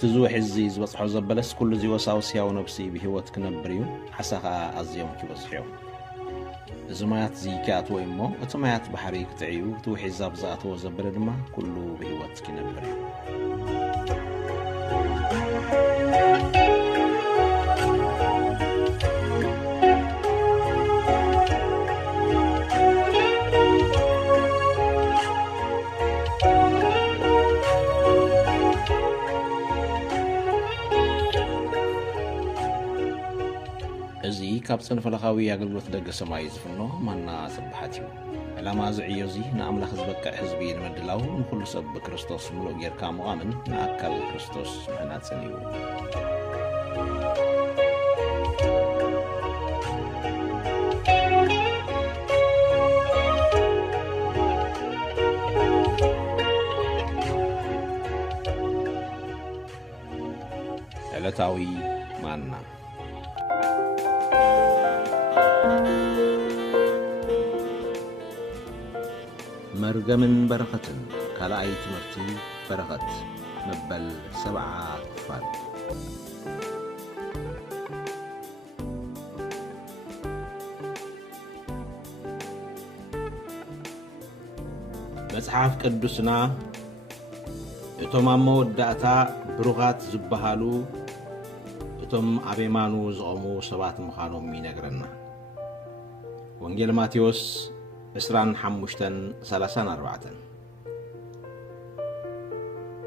تزوح الزي زبصحو زبلس كل زي وساوسياو نفسي بهوت كنبريو حساها أزيوم كيبصحيو زمايات زيكات ويمو وتمايات بحري كتعيو توحي زابزات وزبل دما كله بهوت كنبريو أزي كابسن فلخاوي أقلبت دق سماي زفنو مانا سبحاتيو علامة زعيو زي نعمل خزبك حزبي المدلاو نخل سب كريستوس ملو غير كامو آمن نأكل كريستوس محنات سنيو علتاوي مانا مرقم بركة كلاي تمرتي بركة مبل 7 كفار مصحف قدسنا اتوم موداتا بروغات زبهالو اتوم ابيمانو زقمو سبات مخانوم ينغرنا وانجيل ماتيوس 25:34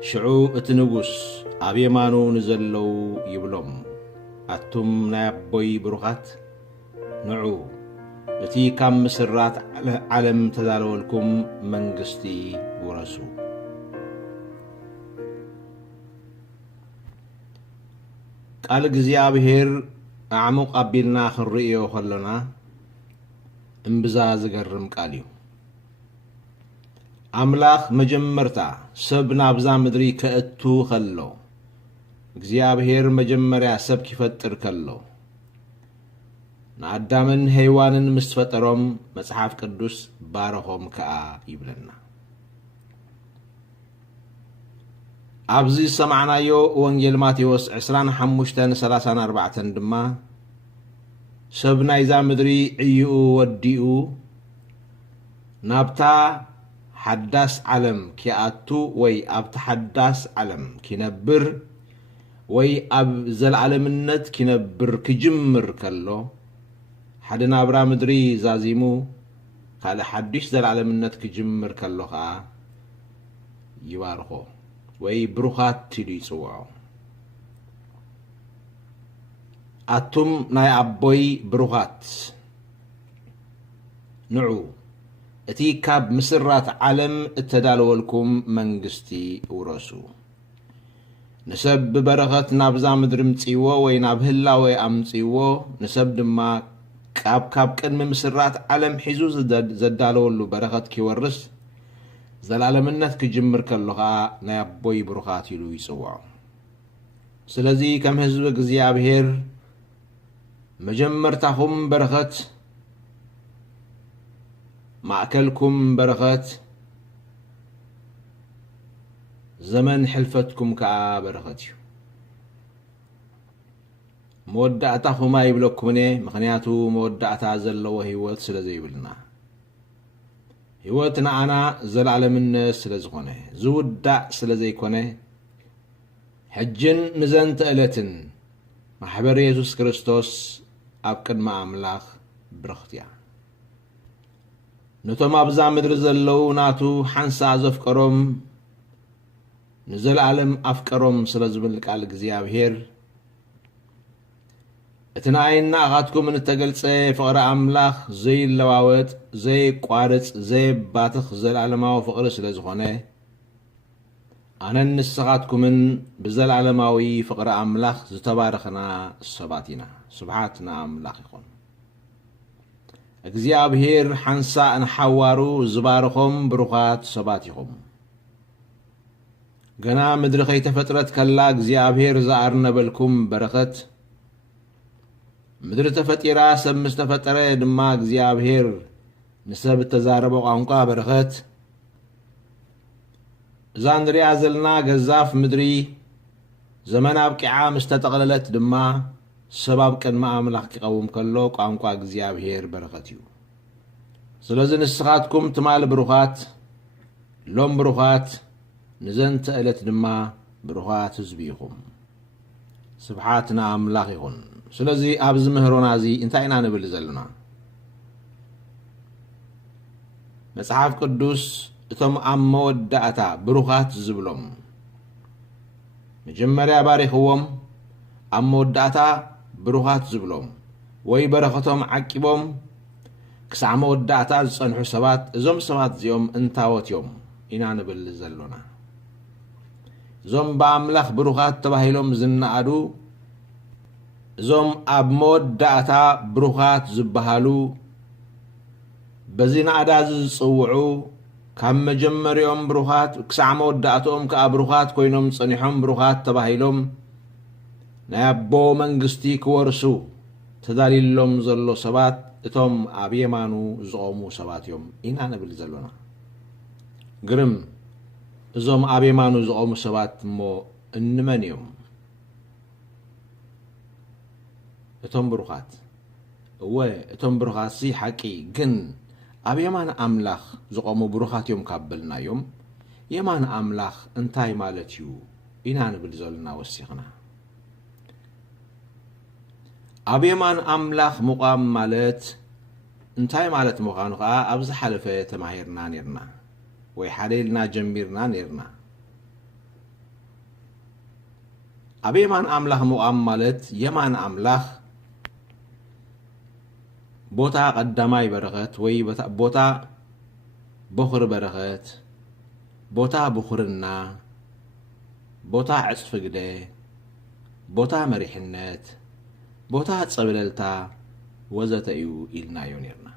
شعو اتنغوس ابيمانو نزلو يبلوم اتوم نابوي بروغات نعو اتي كم مسرات علم تدالولكم منغستي ورسو قال እግዚአብሔር አዕሙቅ አቢልና ክንርእዮ ከለና እምብዛ ዝገርም ቃል እዩ አምላኽ መጀመርታ ሰብ ናብዛ ምድሪ ከእቱ ከሎ እግዚአብሔር መጀመርያ ሰብ ክፈጥር ከሎ ንአዳምን ሔዋንን ምስ ፈጠሮም መጽሐፍ ቅዱስ ባረኾም ከኣ ይብለና ኣብዚ ሰማዕናዮ ወንጌል ማቴዎስ 25:34 ድማ ሰብ ናይዛ ምድሪ ዕይኡ ወዲኡ ናብታ ሓዳስ ዓለም ኪኣቱ ወይ ኣብታ ሓዳስ ዓለም ኪነብር ወይ ኣብ ዘለዓለምነት ኪነብር ክጅምር ከሎ ሓደ ናብራ ምድሪ ዛዚሙ ካልእ ሓድሽ ዘለዓለምነት ክጅምር ከሎ ከዓ ይባርኾ ወይ ብሩኻት ትሉ ይጽውዖ አቱም ናይ አቦይ ብሩኻት ንዑ እቲ ካብ ምስራት ዓለም እተዳለወልኩም መንግስቲ ውረሱ ንሰብ በረኸት ናብዛ ምድሪ ምጽይዎ ወይ ናብ ህላዌ ኣምጽይዎ ንሰብ ድማ ካብ ቅድሚ ምስራት ዓለም ሒዙ ዘዳለወሉ በረኸት ኪወርስ ዘላለምነት ክጅምር ከለኻ ናይ አቦይ ብሩኻት ኢሉ ይጽውዖ ስለዚ ከም ህዝቢ እግዚአብሔር መጀመርታኹም በረኸት ማእከልኩም በረኸት ዘመን ሕልፈትኩም ከዓ በረኸት እዩ መወዳእታኹማ ይብለኩምኔ ምኽንያቱ መወዳእታ ዘለዎ ህይወት ስለ ዘይብልና ህይወት ንኣና ዘለዓለምነት ስለ ዝኾነ ዝውዳእ ስለ ዘይኮነ ሕጅን ምዘንተ ዕለትን ማሕበር ኢየሱስ ክርስቶስ ኣብ ቅድሚ ኣምላኽ ብርኽት እያ ነቶም ኣብዛ ምድሪ ዘለዉ ናቱ ሓንሳ ዘፍቀሮም ንዘለዓለም ኣፍቀሮም ስለ ዝብል ቃል እግዚኣብሔር እቲ ንኣይና ኣኻትኩም እንተገልጸ ፍቕሪ ኣምላኽ ዘይለዋወጥ ዘይቋርጽ ዘይባትኽ ዘለዓለማዊ ፍቕሪ ስለ ዝኾነ ኣነን ንስኻትኩምን ብዘለዓለማዊ ፍቕሪ ኣምላኽ ዝተባረኽና ሰባት ኢና ስብሓት ንኣምላኽ ይኹን እግዚአብሔር ሓንሳ ንሓዋሩ ዝባርኾም ብሩኻት ሰባት ኢኹም ገና ምድሪ ከይተፈጥረት ከላ እግዚአብሔር ዝኣርነበልኩም በረኸት ምድሪ ተፈጢራ ሰብ ምስ ተፈጠረ ድማ እግዚአብሔር ንሰብ ተዛረበ ቋንቋ በረኸት እዛ ንሪኣ ዘለና ገዛፍ ምድሪ ዘመን ኣብቂዓ ምስ ተጠቕለለት ድማ ሰባብ ቅድመ ኣምላኽ ክቐውም ከሎ ቋንቋ እግዚኣብሔር በረኸት እዩ። ስለዚ ንስኻትኩም ትማል ብሩኻት ሎም ብሩኻት ንዘንተ ዕለት ድማ ብሩኻት ህዝቢ ኢኹም። ስብሓት ንኣምላኽ ይኹን። ስለዚ ኣብዚ ምህሮና እዚ እንታይ ኢና ንብል ዘለና? መጽሓፍ ቅዱስ እቶም ኣብ መወዳእታ ብሩኻት ዝብሎም መጀመርያ ባሪኽዎም ኣብ መወዳእታ ብሩኻት ዝብሎም ወይ በረኸቶም ዓቂቦም ክሳዕ መወዳእታ ዝጸንሑ ሰባት እዞም ሰባት እዚኦም እንታወት እዮም ኢና ንብል ዘሎና። እዞም ብኣምላኽ ብሩኻት ተባሂሎም ዝነኣዱ እዞም ኣብ መወዳእታ ብሩኻት ዝበሃሉ በዚ ናዕዳ ዝጽውዑ ካብ መጀመሪኦም ብሩኻት ክሳዕ መወዳእቶም ከዓ ብሩኻት ኮይኖም ጸኒሖም ብሩኻት ተባሂሎም ናይ ኣቦ መንግስቲ ክወርሱ ተዳሊሎም ዘሎ ሰባት እቶም ኣብ የማኑ ዝቖሙ ሰባት እዮም ኢና ንብል ዘሎና። ግርም እዞም ኣብ የማኑ ዝቖሙ ሰባት እሞ እንመን እዮም? እቶም ብሩኻት እወ እቶም ብሩኻት ሲ ሓቂ ግን ኣብ የማን ኣምላኽ ዝቖሙ ብሩኻት እዮም ካበልናዮም የማን ኣምላኽ እንታይ ማለት እዩ ኢና ንብል ዘለና ወሲኽና። ኣብ የማን ኣምላኽ ምቋም ማለት እንታይ ማለት ምዃኑ ከዓ ኣብ ዝሓለፈ ተማሂርና ነርና ወይ ሓደልና ጀሚርና ነርና። ኣብ የማን ኣምላኽ ምቋም ማለት የማን ኣምላኽ ቦታ ቀዳማይ በረኸት ወይ ቦታ በኹር በረኸት፣ ቦታ ብኹርና፣ ቦታ ዕፅፊ ግደ፣ ቦታ መሪሕነት፣ ቦታ ጸብለልታ ወዘተ እዩ ኢልናዮ ነርና።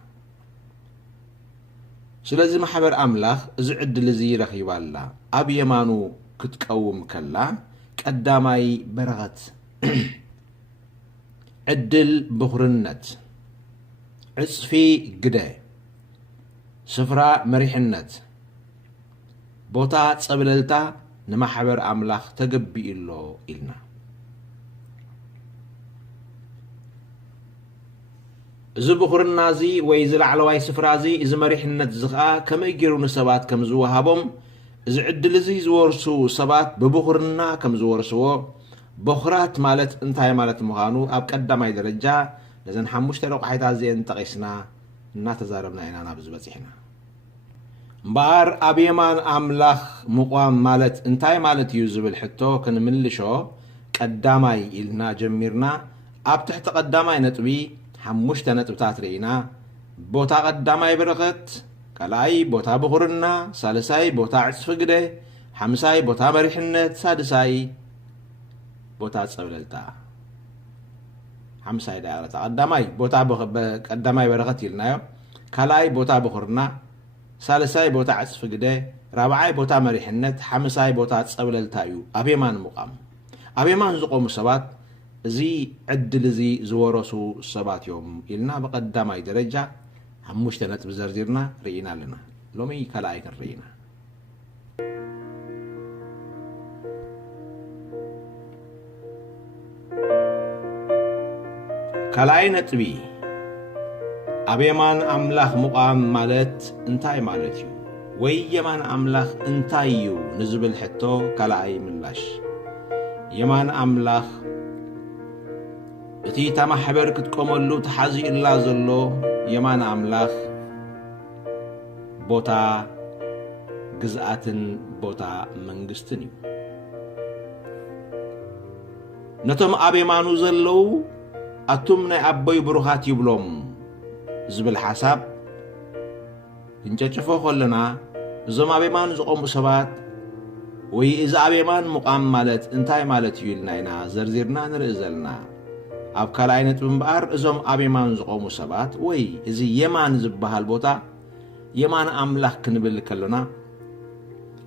ስለዚ ማሕበር ኣምላኽ እዚ ዕድል እዚ ረኺባላ ኣብ የማኑ ክትቀውም ከላ ቀዳማይ በረኸት ዕድል ብኹርነት፣ ዕፅፊ ግደ፣ ስፍራ መሪሕነት፣ ቦታ ጸብለልታ ንማሕበር ኣምላኽ ተገቢኡሎ ኢልና። እዚ ብኹርና እዚ ወይ ዝላዕለዋይ ስፍራ እዚ እዚ መሪሕነት እዚ ከዓ ከመይ ገይሩ ንሰባት ከም ዝወሃቦም እዚ ዕድል እዚ ዝወርሱ ሰባት ብብኹርና ከም ዝወርስዎ በኹራት ማለት እንታይ ማለት ምዃኑ ኣብ ቀዳማይ ደረጃ ነዘን 5 ረቑሒታት እዚአን ጠቒስና እናተዛረብና ኢና ናብ ዝበፂሕና እምበኣር ኣብ የማን ኣምላኽ ምቋም ማለት እንታይ ማለት እዩ ዝብል ሕቶ ክንምልሾ ቀዳማይ ኢልና ጀሚርና ኣብ ትሕቲ ቀዳማይ ነጥቢ 5 ነጥብታት ርኢና ቦታ ቀዳማይ በረኸት፣ ካልኣይ ቦታ ብኹርና፣ ሳልሳይ ቦታ ዕፅፊ ግደ፣ ሓምሳይ ቦታ መሪሕነት፣ ሳድሳይ ቦታ ጸብለልታ። ሓምሳይ ዳያቅረታ ቀዳማይ ቦታ ቀዳማይ በረኸት ኢልናዮ፣ ካልኣይ ቦታ ብኹርና፣ ሳልሳይ ቦታ ዕፅፊ ግደ፣ ራብዓይ ቦታ መሪሕነት፣ ሓምሳይ ቦታ ጸብለልታ እዩ ኣብ የማን ምቋም። ኣብ የማን ዝቆሙ ሰባት እዚ ዕድል እዚ ዝወረሱ ሰባት እዮም ኢልና ብቀዳማይ ደረጃ 5 ነጥቢ ዘርዚርና ርኢና ኣለና። ሎሚ ካልኣይ ክንርኢና ካልኣይ ነጥቢ ኣብ የማን ኣምላኽ ምቋም ማለት እንታይ ማለት እዩ ወይ የማን ኣምላኽ እንታይ እዩ ንዝብል ሕቶ ካልኣይ ምላሽ የማን ኣምላኽ እቲ ተማሕበር ክትቆመሉ ተሓዚኡላ ዘሎ የማን ኣምላኽ ቦታ ግዝኣትን ቦታ መንግስትን እዩ። ነቶም ኣብ የማኑ ዘለዉ ኣቱም ናይ ኣቦይ ብሩኻት ይብሎም ዝብል ሓሳብ ክንጨጭፎ ከለና እዞም ኣብ የማን ዝቆሙ ሰባት ወይ እዚ ኣብ የማን ምቋም ማለት እንታይ ማለት እዩ ኢልና ኢና ዘርዚርና ንርኢ ዘለና። ኣብ ካልኣይ ነጥቢ እምበኣር እዞም ኣብ የማን ዝቆሙ ሰባት ወይ እዚ የማን ዝበሃል ቦታ የማን ኣምላኽ ክንብል ከለና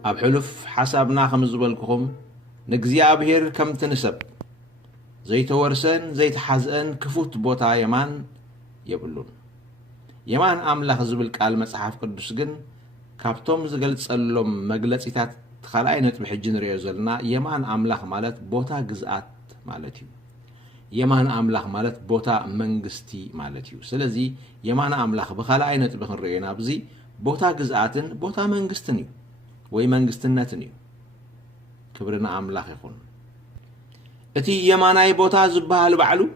ኣብ ሕሉፍ ሓሳብና ከም ዝበልክኹም ንእግዚኣብሔር ከምቲ ንሰብ ዘይተወርሰን ዘይተሓዝአን ክፉት ቦታ የማን የብሉን። የማን ኣምላኽ ዝብል ቃል መጽሓፍ ቅዱስ ግን ካብቶም ዝገልጸሎም መግለጺታት خلأي نتبحجن ريوزلنا يمان أملاخ مالت بوتا جزءات مالتيو يمان أملاخ مالت بوتا منجستي مالتيو سلزي يمان أملاخ بخلأي نتبخن رينا بزي بوتا جزءاتن بوتا منجستنيو وي منجستنتنيو كبرنا أملاخ يخون اتي يماناي بوتا زبها لبعلو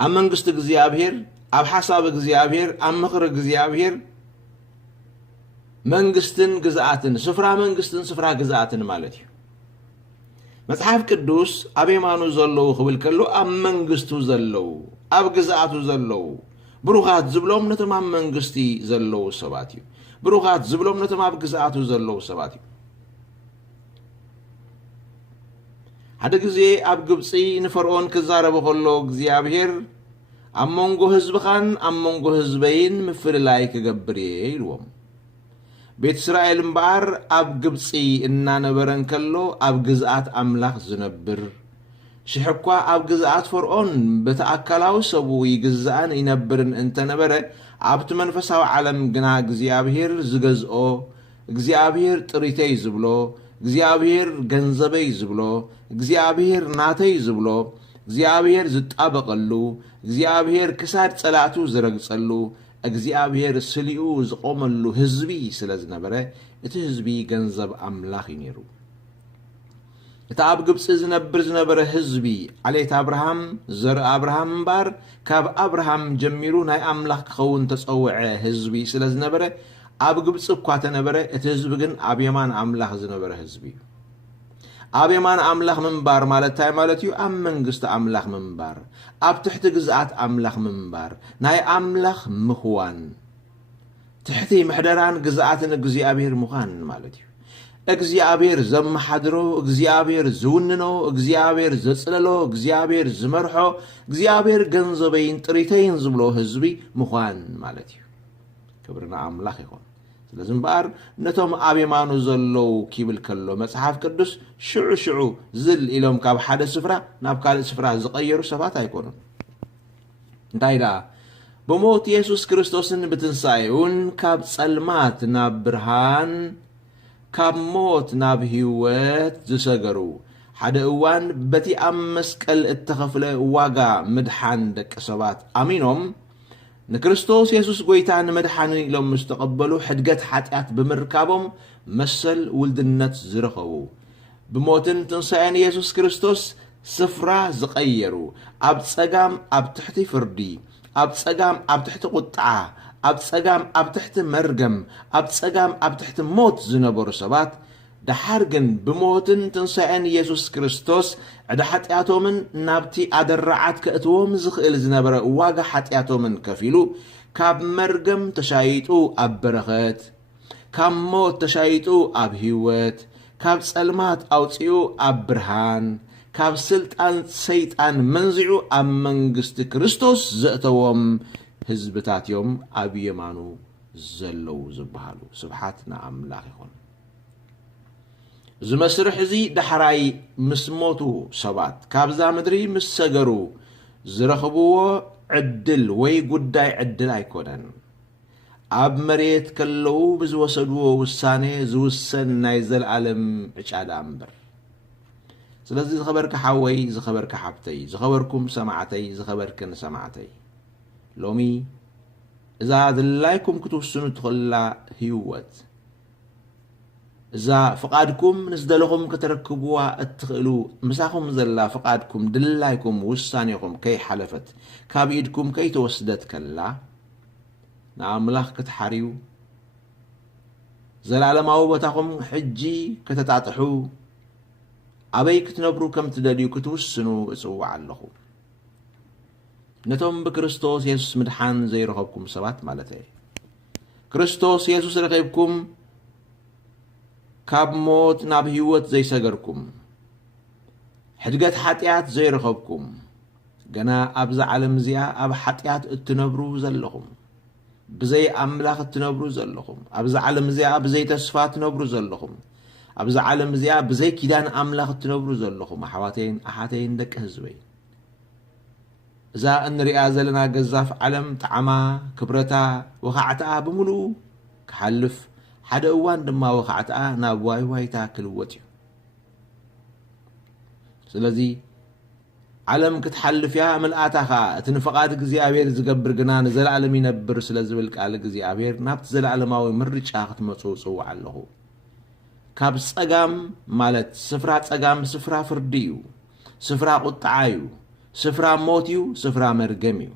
أم منجست جزيابهير أب حساب جزيابهير أم مخر جزيابهير منجستن جزءاتن سفرا منجستن سفرا جزءاتن مالتي مصحف قدوس أبي مانو زلو خبل كلو أم منجستو زلو أب جزءاتو زلو بروخات زبلوم نتمام منجستي زلو سباتيو بروخات زبلوم نتمام جزءاتو زلو سباتيو هذا جزء أب جبسي نفرعون كزارة بخلو جزيابهير أمونغو هزبخان أمونغو هزبين مفر لايك جبري الوم بيت إسرائيل مبار أب جبسي إننا نبرن كلو أب جزءات أملاخ زنبر شحكوا أب جزءات فرعون بتأكلاو سبو يجزأن ينبرن انت نبره أب تمنفساو عالم جنا جزيابهير زجزئو جزيابهير تريتي زبلو جزيابهير جنزبي زبلو جزيابهير ناتي زبلو جزيابهير زتابقلو جزيابهير كساد صلاتو زرغصلو እግዚአብሔር ስሊኡ ዝቆመሉ ህዝቢ ስለዝነበረ እቲ ህዝቢ ገንዘብ አምላኽ ይነሩ እቲ ኣብ ግብጽ ዝነበረ ህዝቢ ዓሌት አብርሃም ዘር አብርሃም ባር ካብ አብርሃም ጀሚሩ ናይ አምላኽ ክኸውን ተጸውዐ ህዝቢ ስለዝነበረ ኣብ ግብጽ እኳ ተነበረ እቲ ህዝቢ ግን ኣብ የማን አምላኽ ዝነበረ ህዝቢ ኣብ የማን አምላኽ ምንባር ማለት ታይ ማለት እዩ ኣብ መንግስት አምላኽ ምንባር ኣብ ትሕቲ ግዝኣት አምላኽ ምንባር ናይ አምላኽ ምኽዋን ትሕቲ ምሕደራን ግዝኣትን እግዚአብሔር ምዃን ማለት እዩ እግዚአብሔር ዘመሓድሮ እግዚአብሔር ዝውንኖ እግዚአብሔር ዘጽለሎ እግዚአብሔር ዝመርሖ እግዚአብሔር ገንዘበይን ጥሪተይን ዝብሎ ህዝቢ ምዃን ማለት እዩ ክብርና አምላኽ ይኹን ስለዚህ ባር ነቶም አቤማኑ ዘለው ኪብል ከሎ መጽሐፍ ቅዱስ ሽዑ ዝል ኢሎም ካብ ሓደ ስፍራ ናብ ካልእ ስፍራ ዝቀየሩ ሰባት አይኮኑም እንታይዳ በሞት ኢየሱስ ክርስቶስን ብትንሳኤውን ካብ ጸልማት ናብ ብርሃን ካብ ሞት ናብ ህይወት ዝሰገሩ ሓደ እዋን በቲ ኣብ መስቀል እተኸፍለ ዋጋ ምድሓን ደቂ ሰባት አሚኖም ንክርስቶስ ኢየሱስ ጎይታን መድሓኒ ኢሎም ምስተቀበሉ ሕድገት ኃጢአት ብምርካቦም መሰል ውልድነት ዝረኸቡ ብሞትን ትንሣኤን ኢየሱስ ክርስቶስ ስፍራ ዝቀየሩ ኣብ ጸጋም ኣብ ትሕቲ ፍርዲ ኣብ ጸጋም ኣብ ትሕቲ ቁጥዓ ኣብ ጸጋም ኣብ ትሕቲ መርገም ኣብ ጸጋም ኣብ ትሕቲ ሞት ዝነበሩ ሰባት دحار جن بموتن تنسعن يسوع كريستوس عدا حتياتومن نابتي أدرعات كأتوم زخيل زنبرة واجا حتياتومن كفيلو كاب مرجم تشايتو أبرغت كاب موت تشايتو أبهيوت كاب سلمات أوتيو أبرهان كاب سلطان سيطان منزعو أم منجست كريستوس زأتوم هزبتاتيوم أبيمانو زلو زبهالو سبحاتنا أملاك يخون زمسرح زي دحراي مسموتو سبات كابزا مدري مسسجرو زرخبوه عدل وي قداي عدل ايكونن اب مريت كلو بزوسدو وساني زوسن نايزل عالم عشاد امبر سلازي زخبرك حوي زخبرك حبتي زخبركم سمعتي زخبركن سمعتي لومي اذا دلايكم كتوسنو تخلا هيوت إذا فقادكم نزدلكم كتركبوا التخلو مساكم زلا فقادكم دلايكم وسانيكم كي حلفت كابيدكم كي توسدت كلا نعم الله كتحريو زلالة ما وبتاكم حجي كتتعطحو أبي كتنبرو كم تدليو كتوسنو اسوا علخو نتوم بكريستوس يسوس مدحان زي رغبكم سبات مالتي كريستوس يسوس رغبكم كاب موت ناب هيوت زي سجركم حدقت حتيات زي رخبكم جنا أبزع عالم زيا أب حتيات التنبرو زلهم بزي أملاخ التنبرو زلهم أبزع عالم زيا بزي تسفات تنبرو زلهم أبزع عالم زيا بزي كيدان أملاخ التنبرو زلهم أحاتين دك هزوي إذا أن رئاسة لنا جزاف علم طعما كبرتا وخعتا بملو كحلف ሓደ እዋን ድማ ወኻዕታ ናብ ዋይዋይታ ክልወጥ እዩ ስለዚ ዓለም ክትሓልፍያ መልኣታኻ እቲ ንፈቓድ እግዚኣብሔር ዝገብር ግና ንዘላለም ይነብር ስለ ዝብል ቃል እግዚኣብሔር ናብቲ ዘለዓለማዊ ምርጫ ክትመፁ ጽዋዕ ኣለኹ ካብ ጸጋም ማለት ስፍራ ጸጋም ስፍራ ፍርዲ እዩ ስፍራ ቁጥዓ እዩ ስፍራ ሞት እዩ ስፍራ መርገም እዩ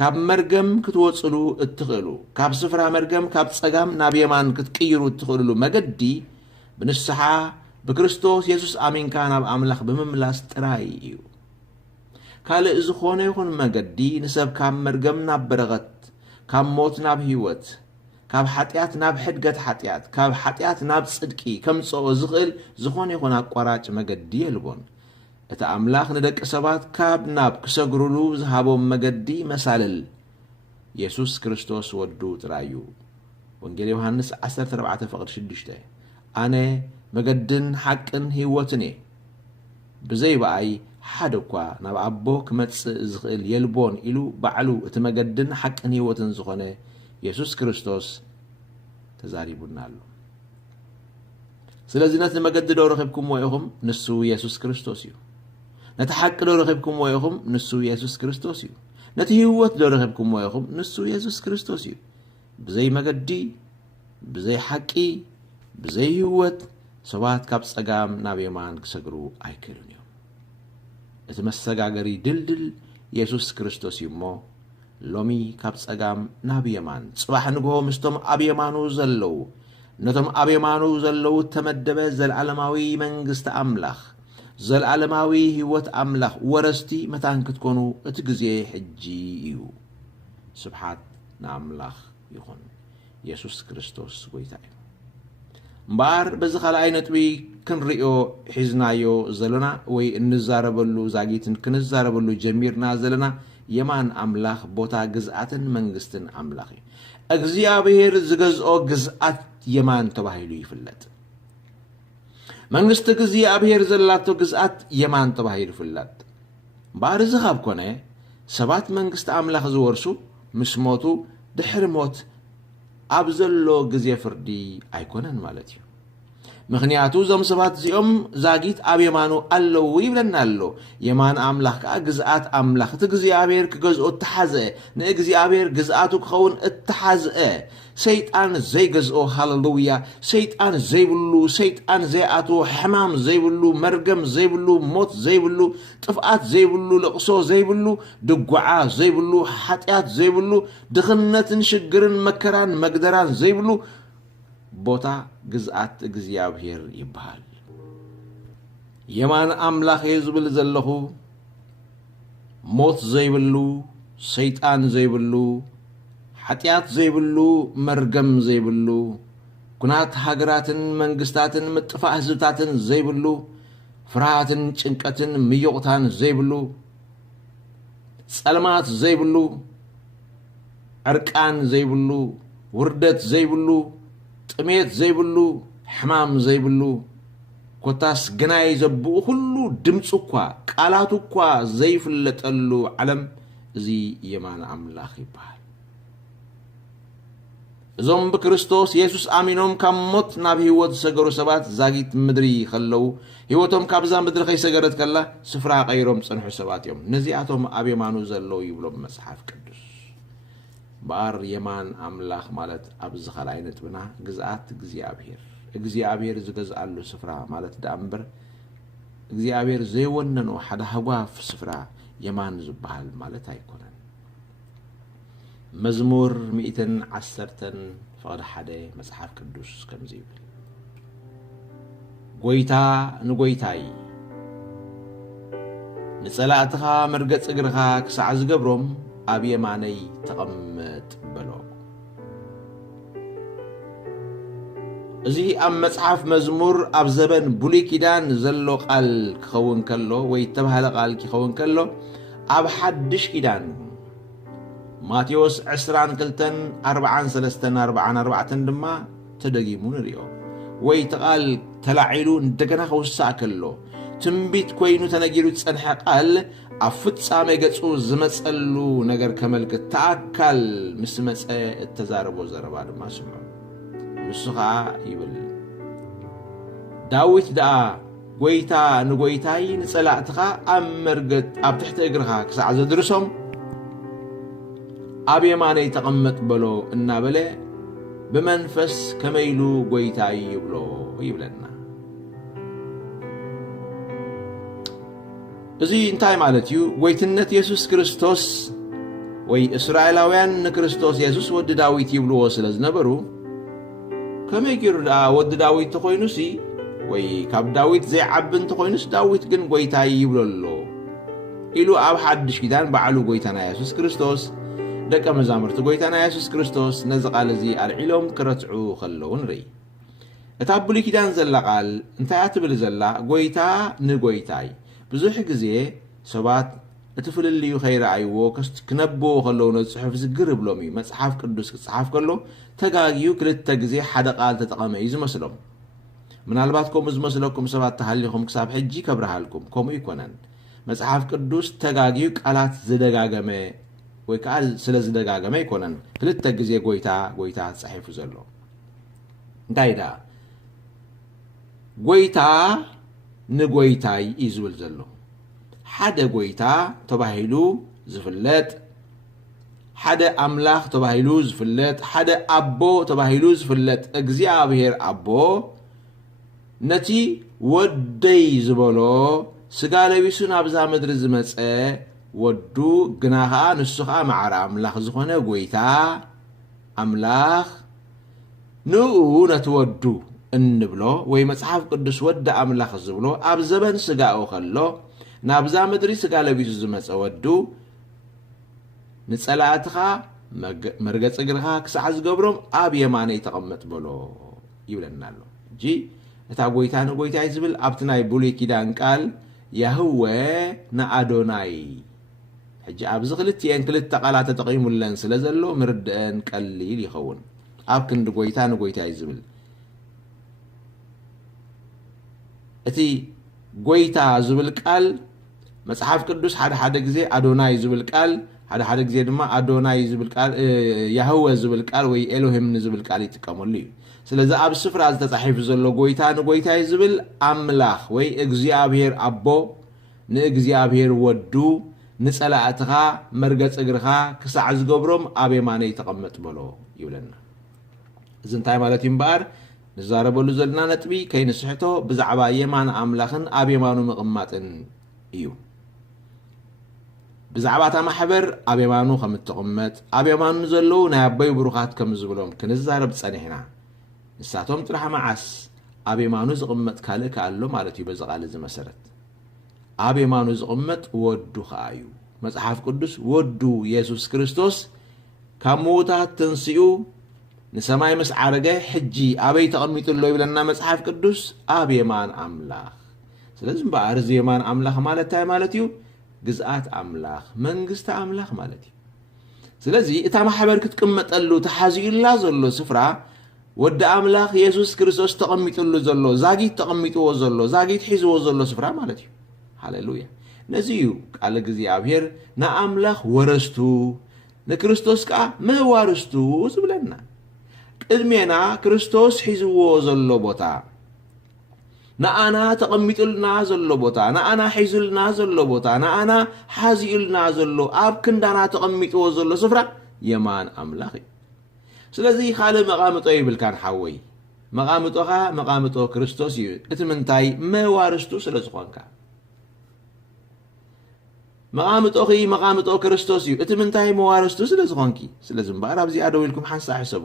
ካብ መርገም ክትወጽሉ እትኽእሉ ካብ ስፍራ መርገም ካብ ጸጋም ናብ የማን ክትቅይሩ እትኽእሉ መገዲ ብንስሓ بكريستوس يسوس آمين كان بأملاخ بمملاس تراي ካልእ ዝኾነ ይኹን መገዲ ንሰብ ካብ መርገም ናብ በረኸት ካብ ሞት ናብ ህይወት ካብ ሓጢያት ናብ ሕድገት ሓጢያት ካብ ሓጢያት ናብ ጽድቂ ከምጽኦ ዝኽእል ዝኾነ ይኹን አቋራጭ መገዲ የልቦን እቲ አምላኽ ንደቂ ሰባት ካብ ናብ ክሰግሩሉ ዝሃቦም መገዲ መሳልል ኢየሱስ ክርስቶስ ወዱ ጥራዩ ወንጌል ዮሐንስ 14:6 አነ መገድን ሓቅን ህይወትን እየ ብዘይ በአይ ሓደ እኳ ናብ አቦ ክመጽእ ዝኽእል የልቦን ኢሉ ባዕሉ እቲ መገድን ሓቅን ህይወትን ዝኾነ ኢየሱስ ክርስቶስ ተዛሪቡና ኣሎ ስለዚህ ነቲ መገዲ ዶ ረኺብኩምዎ ኢኹም ንሱ ኢየሱስ ክርስቶስ እዩ ነቲ ሓቂ ዶ ረኺብኩምዎ ኢኹም ንሱ ኢየሱስ ክርስቶስ እዩ ነቲ ህይወት ዶ ረኺብኩምዎ ኢኹም ንሱ ኢየሱስ ክርስቶስ እዩ ብዘይ መገዲ ብዘይ ሓቂ ብዘይ ህይወት ሰባት ካብ ጸጋም ናብ የማን ክሰግሩ ኣይክእሉን እዮም እቲ መሰጋገሪ ድልድል ኢየሱስ ክርስቶስ እዩ እሞ ሎሚ ካብ ጸጋም ናብ የማን ጽባሕ ንግሆ ምስቶም ኣብ የማኑ ዘለዉ ነቶም ኣብ የማኑ ዘለዉ ተመደበ ዘለዓለማዊ መንግስቲ ኣምላኽ ዘለዓለማዊ ህይወት ኣምላኽ ወረስቲ መታን ክትኮኑ እቲ ግዜ ሕጂ እዩ ስብሓት ንኣምላኽ ይኹን ኢየሱስ ክርስቶስ ጎይታ እዩ እምበር በዚ ካልኣይ ነጥቢ ክንሪኦ ሒዝናዮ ዘለና ወይ እንዛረበሉ ዛጊትን ክንዛረበሉ ጀሚርና ዘለና የማን ኣምላኽ ቦታ ግዝኣትን መንግስትን ኣምላኽ እዩ እግዚአብሔር ዝገዝኦ ግዝኣት የማን ተባሂሉ ይፍለጥ መንግስቲ እግዚአብሔር ዘላቶ ግዝኣት የማን ተባሂሉ ይፍለጥ እምበር እዚ ካብ ኮነ ሰባት መንግስቲ ኣምላኽ ዝወርሱ ምስ ሞቱ ድሕሪ ሞት ኣብ ዘሎ ግዜ ፍርዲ ኣይኮነን ማለት እዩ ምኽንያቱ ዞም ሰባት እዚኦም ዛጊት ኣብ የማኑ ኣለዉ ይብለና ኣሎ የማን ኣምላኽ ከዓ ግዝኣት ኣምላኽ እቲ እግዚአብሔር ክገዝኦ እተሓዝአ ንእግዚአብሔር ግዝኣቱ ክኸውን እተሓዝአ ሰይጣን ዘይገዝኦ ሃሌሉያ ሰይጣን ዘይብሉ ሰይጣን ዘይኣትዎ ሕማም ዘይብሉ መርገም ዘይብሉ ሞት ዘይብሉ ጥፍኣት ዘይብሉ ልቕሶ ዘይብሉ ድጓዓ ዘይብሉ ሓጢያት ዘይብሉ ድኽነትን ሽግርን መከራን መግደራን ዘይብሉ ቦታ ግዝኣት እግዚአብሔር ይበሃል የማን ኣምላኽ ዝብል ዘለኹ ሞት ዘይብሉ ሰይጣን ዘይብሉ ሓጢያት ዘይብሉ መርገም ዘይብሉ ኩናት ሃገራትን መንግስታትን ምጥፋእ ህዝብታትን ዘይብሉ ፍርሃትን ጭንቀትን ምዮቕታን ዘይብሉ ጸልማት ዘይብሉ ዕርቃን ዘይብሉ ውርደት ዘይብሉ ጥሜት ዘይብሉ ሕማም ዘይብሉ ኮታስ ገናይ ዘብኡ ሁሉ ድምፁ እኳ ቃላቱ እኳ ዘይፍለጠሉ ዓለም እዚ የማን ኣምላኽ ይበሃል እዞም ብክርስቶስ ኢየሱስ ኣሚኖም ካብ ሞት ናብ ህይወት ዝሰገሩ ሰባት ዛጊት ምድሪ ከለዉ ህይወቶም ካብዛ ምድሪ ከይሰገረት ከላ ስፍራ ቀይሮም ፀንሑ ሰባት እዮም ነዚኣቶም ኣብ የማኑ ዘለዉ ይብሎም መጽሓፍ ቅዱስ ባር የማን ኣምላኽ ማለት ኣብ ዝኻልኣይ ነጥብና ግዝኣት እግዚአብሔር ዝገዝኣሉ ስፍራ ማለት ዳእምበር እግዚአብሔር ዘይወነኖ ሓደ ሃጓፍ ስፍራ የማን ዝበሃል ማለት ኣይኮነን መዝሙር 110 ፍቅዲ 1 መጽሓፍ ቅዱስ ከምዚ ይብል ጎይታ ንጎይታይ ንጸላእትኻ መርገጽ እግርኻ ክሳዕ ዝገብሮም ኣብ የማነይ ተቐመጥ በሎ እዚ ኣብ መጽሓፍ መዝሙር ኣብ ዘበን ብሉይ ኪዳን ዘሎ ቃል ክኸውን ከሎ ወይ ተባህለ ቃል ክኸውን ከሎ ኣብ ሓድሽ ኪዳን ማቴዎስ 22:43-44 ድማ ተደጊሙ ንሪኦ ወይ ተቃል ተላዒሉ እንደገና ከውሳእ ከሎ ትንቢት ኮይኑ ተነጊሩ ጸንሐ ቃል ኣብ ፍጻሜ ገጹ ዝመጸሉ ነገር ከመልክት ተኣካል ምስ መጸ እተዛረቦ ዘረባ ድማ ስምዑ ንስኻ ይብል ዳዊት ደኣ ጎይታ ንጎይታይ ንጸላእትኻ ኣብ መርገጥ ኣብ ትሕቲ እግርኻ ክሳዕ ዘድርሶም ኣብ የማነይ ተቐመጥ በሎ እናበለ ብመንፈስ ከመይሉ ጎይታይ ይብሎ ይብለና። እዚ እንታይ ማለት እዩ? ጎይትነት ኢየሱስ ክርስቶስ ወይ እስራኤላውያን ንክርስቶስ ኢየሱስ ወዲ ዳዊት ይብልዎ ስለ ዝነበሩ ከመይ ገይሩ ደኣ ወዲ ዳዊት ተኾይኑሲ ወይ ካብ ዳዊት ዘይዓቢ እንተኾይኑስ ዳዊት ግን ጎይታይ ይብሎ ኣሎ ኢሉ ኣብ ሓድሽ ኪዳን ባዕሉ ጎይታና ኢየሱስ ክርስቶስ ደቀ መዛሙርቲ ጎይታና ኢየሱስ ክርስቶስ ነዚ ቃል እዚ ኣልዒሎም ክረትዑ ከለዉ ንርኢ። እታ ብሉይ ኪዳን ዘላ ቃል እንታይ እትብል ዘላ ጎይታ ንጎይታይ ብዙሕ ግዜ ሰባት እቲ ፍልልዩ ከይረኣይዎ ክነብዎ ከለዉ ነዚ ጽሑፍ ዝግር ብሎም እዩ። መጽሓፍ ቅዱስ ክጽሓፍ ከሎ ተጋጊዩ ክልተ ግዜ ሓደ ቃል ተጠቐመ እዩ ዝመስሎም። ምናልባት ከምኡ ዝመስለኩም ሰባት ተሃሊኹም ክሳብ ሕጂ ከብረሃልኩም። ከምኡ ይኮነን። መጽሓፍ ቅዱስ ተጋጊዩ ቃላት ዝደጋገመ ወይ ከዓ ስለ ዝደጋገመ ይኮነን። ክልተ ግዜ ጎይታ ጎይታ ተጻሒፉ ዘሎ እንታይ ዳ ጎይታ ንጎይታይ እዩ ዝብል ዘሎ ሓደ ጎይታ ተባሂሉ ዝፍለጥ ሓደ ኣምላኽ ተባሂሉ ዝፍለጥ ሓደ ኣቦ ተባሂሉ ዝፍለጥ እግዚኣብሔር ኣቦ ነቲ ወደይ ዝበሎ ስጋ ለቢሱ ናብዛ ምድሪ ዝመፀ ወዱ ግና ከዓ ንሱ ከዓ ማዕረ ኣምላኽ ዝኾነ ጎይታ ኣምላኽ ንኡ ነቲ ወዱ እንብሎ ወይ መጽሓፍ ቅዱስ ወዲ ኣምላኽ ዝብሎ ኣብ ዘበን ስጋኡ ከሎ ናብዛ ምድሪ ስጋ ለቢሱ ዝመፀ ወዱ ንጸላእትኻ መርገፂ እግርኻ ክሳዕ ዝገብሮም ኣብ የማነይ ተቐመጥ በሎ ይብለና ኣሎ እንጂ እታ ጎይታ ንጎይታይ ዝብል ኣብቲ ናይ ብሉይ ኪዳን ቃል ያህወ ንኣዶናይ ሕጂ ኣብዚ ክልቲአን ክልተ ቃላት ተጠቒሙለን ስለ ዘሎ ምርድአን ቀሊል ይኸውን። ኣብ ክንዲ ጎይታ ንጎይታይ ዝብል እቲ ጎይታ ዝብል ቃል መጽሓፍ ቅዱስ ሓደ ግዜ ኣዶናይ ዝብል ቃል ሓደ ግዜ ድማ ኣዶናይ ዝብል ቃል ያህወ ዝብል ቃል ወይ ኤሎሂም ዝብል ቃል ይጥቀመሉ እዩ። ስለዚ ኣብ ስፍራ ዝተጻሒፉ ዘሎ ጎይታ ንጎይታይ ዝብል ኣምላኽ ወይ እግዚኣብሔር ኣቦ ንእግዚኣብሔር ወዱ ንጸላእትኻ መርገፂ እግርኻ ክሳዕ ዝገብሮም ኣብ የማነይ ተቐመጥ በሎ ይብለና። እዚ እንታይ ማለት እዩ እምበኣር ንዛረበሉ ዘለና ነጥቢ ከይንስሕቶ ብዛዕባ የማን ኣምላኽን ኣብ የማኑ ምቕማጥን እዩ። ብዛዕባ እታ ማሕበር ኣብ የማኑ ከም እትቕመጥ ኣብ የማኑ ዘለዉ ናይ ኣበይ ብሩኻት ከም ዝብሎም ክንዛረብ ጸኒሕና ንሳቶም ጥራሕ መዓስ ኣብ የማኑ ዝቕመጥ ካልእ ከኣሎ ማለት እዩ። በዚ ቃል እዚ መሰረት ኣብ የማኑ ዝቕመጥ ወዱ ከዓ እዩ። መጽሓፍ ቅዱስ ወዱ ኢየሱስ ክርስቶስ ካብ ምዉታት ተንሲኡ ንሰማይ ምስ ዓረገ ሕጂ ኣበይ ተቐሚጡ ኣሎ ይብለና መጽሓፍ ቅዱስ ኣብ የማን ኣምላኽ። ስለዚ እምበኣር እዚ የማን ኣምላኽ ማለት እንታይ ማለት እዩ? ግዝኣት ኣምላኽ መንግስቲ ኣምላኽ ማለት እዩ። ስለዚ እታ ማሕበር ክትቅመጠሉ ተሓዚኡላ ዘሎ ስፍራ ወዲ ኣምላኽ ኢየሱስ ክርስቶስ ተቐሚጡሉ ዘሎ ዛጊት ተቐሚጥዎ ዘሎ ዛጊት ሒዝዎ ዘሎ ስፍራ ማለት እዩ። ሃሌሉያ። ነዚ እዩ ቃል እግዚኣብሔር ንኣምላኽ ወረስቱ ንክርስቶስ ከዓ መዋርስቱ ዝብለና። ቅድሜና ክርስቶስ ሒዝዎ ዘሎ ቦታ ንኣና ተቐሚጡልና ዘሎ ቦታ ንኣና ሒዙልና ዘሎ ቦታ ንኣና ሓዚኡልና ዘሎ ኣብ ክንዳና ተቐሚጥዎ ዘሎ ስፍራ የማን ኣምላኽ እዩ። ስለዚ ካልእ መቓምጦ ይብልካን ሓወይ መቓምጦኻ መቓምጦ ክርስቶስ እዩ። እቲ ምንታይ መዋርስቱ ስለ ዝኾንካ መቓምጦኺ መቓምጦ ክርስቶስ እዩ። እቲ ምንታይ መዋርስቱ ስለ ዝኾንኪ። ስለዚ እምበኣር ኣብዚኣ ደው ኢልኩም ሓንሳብ ሕሰቡ።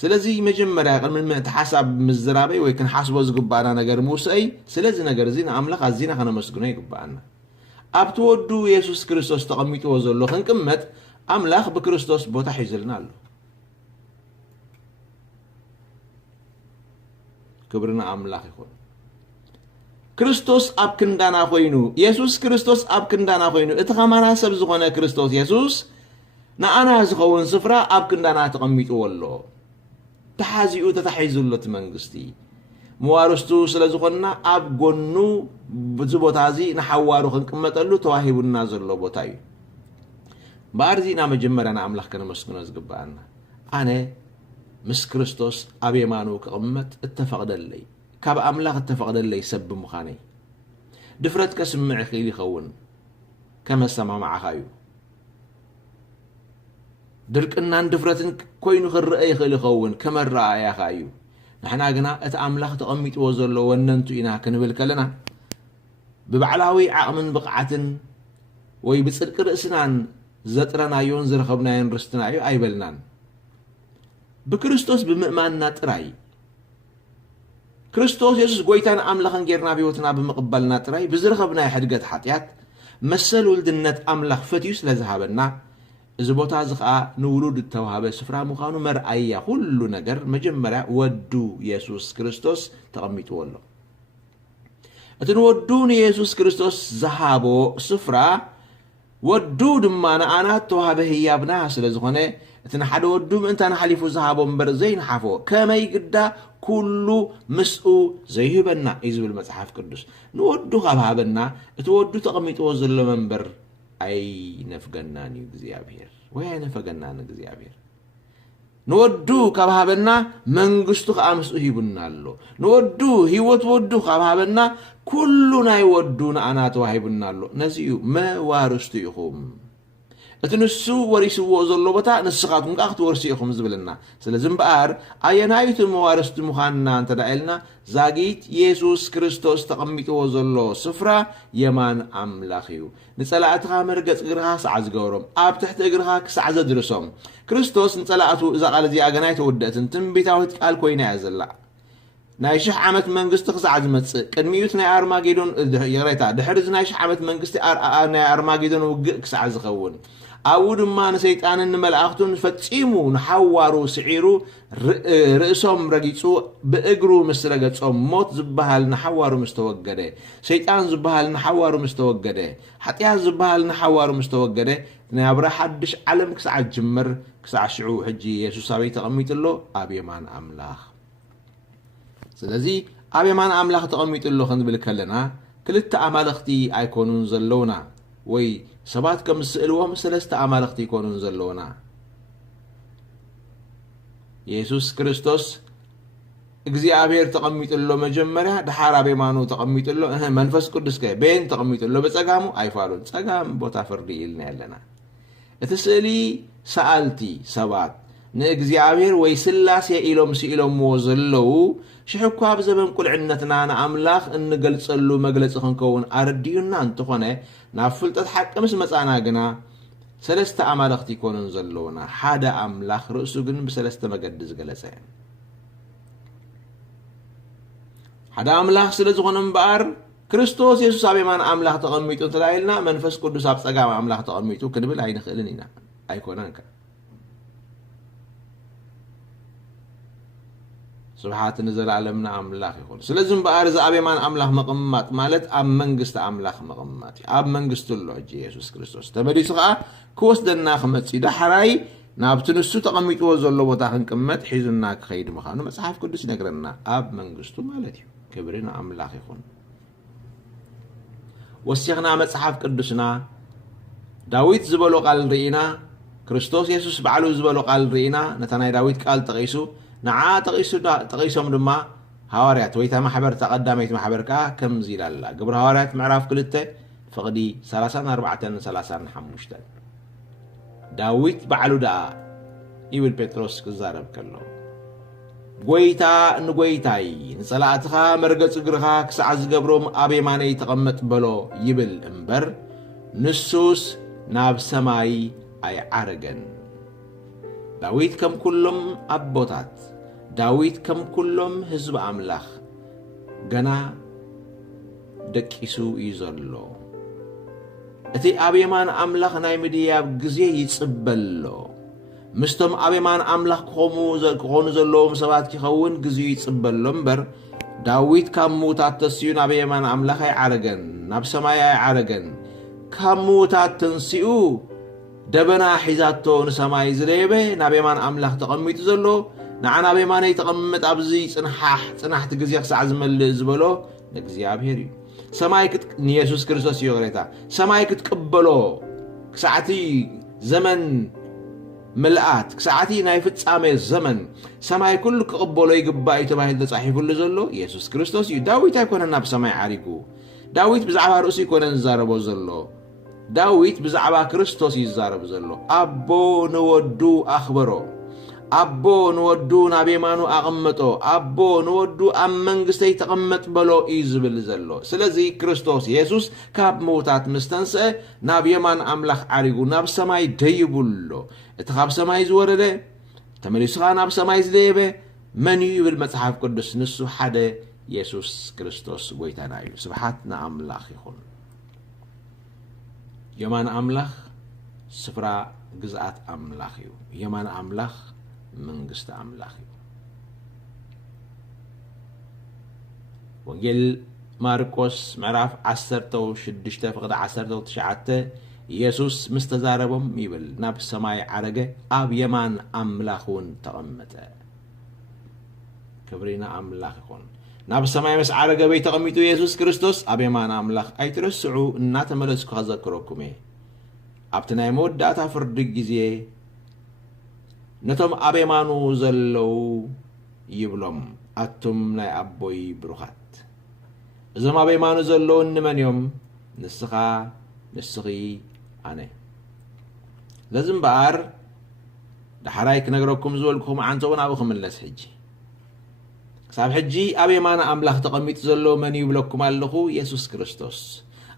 ስለዚ መጀመርያ ቅድሚ እቲ ሓሳብ ምዝራበይ ወይ ክንሓስቦ ዝግባአና ነገር ምውስአይ ስለዚ ነገር እዚ ንኣምላኽ ኣዝና ከነመስግኖ ይግባአና። ኣብቲ ወዱ ኢየሱስ ክርስቶስ ተቐሚጥዎ ዘሎ ክንቅመጥ ኣምላኽ ብክርስቶስ ቦታ ሒዙልና ኣሎ። ክብርና ኣምላኽ ይኹን። ክርስቶስ ኣብ ክንዳና ኮይኑ ኢየሱስ ክርስቶስ ኣብ ክንዳና ኮይኑ እቲ ኸማና ሰብ ዝኾነ ክርስቶስ ኢየሱስ ንኣና ዝኸውን ስፍራ ኣብ ክንዳና ተቐሚጥዎ ኣሎ። ተሓዚኡ ተታሒዙሎ እቲ መንግስቲ መዋርስቱ ስለ ዝኾንና ኣብ ጎኑ ብዚ ቦታ እዚ ንሓዋሩ ክንቅመጠሉ ተዋሂቡና ዘሎ ቦታ እዩ። እምበኣር እዚ ናብ መጀመርያ ንኣምላኽ ከነመስግኖ ዝግባአና። ኣነ مس كريستوس أبي مانو كقمت اتفقد لي كاب أملاخ اتفقد لي سب مخاني دفرت كسمع خيلي خون كما سمع مع خايو درك إن دفرتن كوينو خرأي خيلي خون كما الرأي خايو نحنا قنا أتأملاخ تقميت وزلو وننتو إنا كنبلك لنا ببعلاوي عقمن بقعتن ويبتصدق رأسنان زترنا يون زرخبنا ينرستنا أي بلنان بكريستوس بمؤمننا تراي كريستوس يسوس قويتان أملاخن غيرنا بيوتنا بمقبلنا تراي بزرخبنا يحدقت حتيات مسل ولدنت أملاخ فتيوس لذهبنا إذا بوتا زخا نولود التوهابة سفرا مخانو مرأيا كل نجر مجمرة ودو يسوس كريستوس تقميتو الله أتن ودون يسوس كريستوس زهابو سفرا ودو دمانا أنا توهابة هي ابنها سلزخونه أتن حد ودو انت أنا حليفو زهابو مبر زين حفو كما يقدا كله مسؤو زيهبنا إذ بالمسحف قدس نودو غابهابنا اتودو تقميتو زل منبر أي نفقناني እግዚአብሔር ወይ ነፈገናን እግዚአብሔር نودو كابهابنا منغستو خامسو هيبنالو نودو هيوت ودو كابهابنا كلنا يودون أنا توهيبنالو نزيو ما وارستو يخوم اتنسو وريسو وزلو بتا نسخاتكم اخت ورسيكم زبلنا سلازم بار اينايت موارست مخاننا انت دايلنا زاغيت يسوس كريستوس تقميتو وزلو سفرا يمان املاخيو نصلاتها مرغص غرها سعز غورم اب تحت غرها كسعز درسوم كريستوس نصلاتو اذا قال زي اغناي تودتن تنبيتاوت قال كوينا يزلا نايشح عمت منغست خسعز مص قدميوت ناي ارماغيدون يريتا دحرز نايشح عمت منغست ناي ارماغيدون كسعز خون أود ما نسيطان الملائكتون فتيمو نحوارو سعيرو رئسهم رجيتو بأجرو مسترجتهم موت زبهال نحوارو مستوجده شيطان زبهال نحوارو مستوجده حتى زبهال نحوارو مستوجده نابرا حدش علم كسع جمر كسع شعو حجي يسوع سوي تقميت له أبي مان أملاخ سلزي أبي مان أملاخ تقميت له خند بالكلنا كلت أملاختي أيكونون زلونا وي سبات كم سألوهم سلست أمالختي يكونون زلونا يسوس كريستوس እግዚአብሔር ተቀሚጥሎ መጀመሪያ ደሐራቤ ማኑ ተቀሚጥሎ መንፈስ ቅዱስ ከ በእን ተቀሚጥሎ በጸጋሙ አይፋሉን ጸጋም ቦታ ፍርድ ይልና ያለና እትስሊ ሰአልቲ ሰባት ንእግዚአብሔር ወይ ስላሴ ኢሎም ሲኢሎም ወዘለው ሽሕኳ በዘበን ቁልዕነትና አምላኽ እንገልጸሉ መግለጽ ኸንከውን አርዲዩና እንትኾነ ናፍልጠት ሐቅ ምስ መጻና ግና ሰለስተ አማልኽቲ ይኮኑን ዘለውና ሓደ አምላኽ ርእሱ ግን በሰለስተ መገድ ዝገለጸ ሓደ አምላኽ ስለዝኾነ እምበኣር ክርስቶስ ኢየሱስ አቤማን አምላኽ ተቐሚጡ ተላይልና መንፈስ ቅዱስ ኣብ ጸጋም አምላኽ ተቐሚጡ ክንብል ኣይንኽእልን ኢና ኣይኮነንከ سبحات نزل عالمنا أملاخ يقول سلزم بأرز أبيمان أملاخ مقمات مالت أم منجست أملاخ مقمات أب منجست الله يسوع كريستوس تمري سقى كوس دنا خمت سيدا حراي نابتنسو تقميت وزلو وتاخن كمت حيزناك خيد مخانو مسحف قدس نقرنا أب منجستو مالتي كبرنا أملاخ يقول وسيغنا مسحف قدسنا داويت زبلو قال رئينا كريستوس يسوع بعلو زبلو قال رئينا نتناي داويت قال تقيسو نعا تقيسهم دما هواريات ويتا محبر تقدميت محبركا كم زيل الله قبر هواريات معراف كلته فقدي 34 داويت بعلو دا يقول بطرس كزارب كله قويتا نقويتاي نصلاتها مرقص غرها كسعز قبروم ابي ماني تقمت بلو يبل انبر نسوس ناب سماي اي عرقن داويت كم كلهم أبوتات داويت كم كلهم حزب أملاخ جنا دكيسو يزلو أتي أبيمان أملاخ نايمديا بجزيه يتصبلو مستم أبيمان أملاخ كونو زلو مسوات كيخون جزيه يتصبلو مبر داويت كم موتات تسيون أبيمان أملاخ يعرقن ناب سماي يعرقن كم موتات تنسيو دبنا حيزاتو نسماي زريبه نابيمان أملاخ تقميت زلو نعنا بيمان يتقمت أبزي صنحت جزيخ سعز مل زبلو نجزيابهر سماي كت يسوع كريستوس يغريتا سماي كتقبلو ساعتي زمن ملآت كساعتي نايفت سامي الزمن سماي كل كقبلو يقبأ يتباهل تصحيف اللي زلو يسوس كريستوس داويت يكون بسماي عاريقو داويت بزعبا رؤسي يكون نزاربو زلو داويت بزعبا كريستوس يزارب زلو أبو نودو أخبرو أبو نودو نابيمانو أغمتو أبو نودو أمنغستي تغمت بلو إيزبل زلو سلزي كريستوس يسوس كاب موتات مستنسة نابيمان أملاخ عريقو ناب سماي ديبولو اتخاب سماي زورده تمليسغا ناب سماي زديبه من يبل متحف قدس نسو حدا يسوس كريستوس ويتانا يلو سبحاتنا أملاخ يخون يمان أملاخ سفرا قزعات أملاخ يو يمان أملاخ منقست أملاخي وانجيل ماركوس معرف 16 فقد 19 يسوس مستزاربهم يبل ناب السماي عرقه أب يمان أملاخون تغمته كبرينا أملاخون ناب السماي مس عرقه بي تغميتو يسوس كريستوس أب يمان أملاخ أي ترسعو إنات ملسكو هذكروكمي أبتنا يمود داتا فردق جزيه نتم أبيمانو زلو يبلم أتم ناي أبوي بروخات إذا أبيمانو زلو نمن يوم نسخي أنا لازم بار دحرايك نقرأكم زولكم عن زون أبوكم اللس حجي صاحب حجي أبيمان أملاخ تقميت زلو من يبلكم اللخو يسوس كريستوس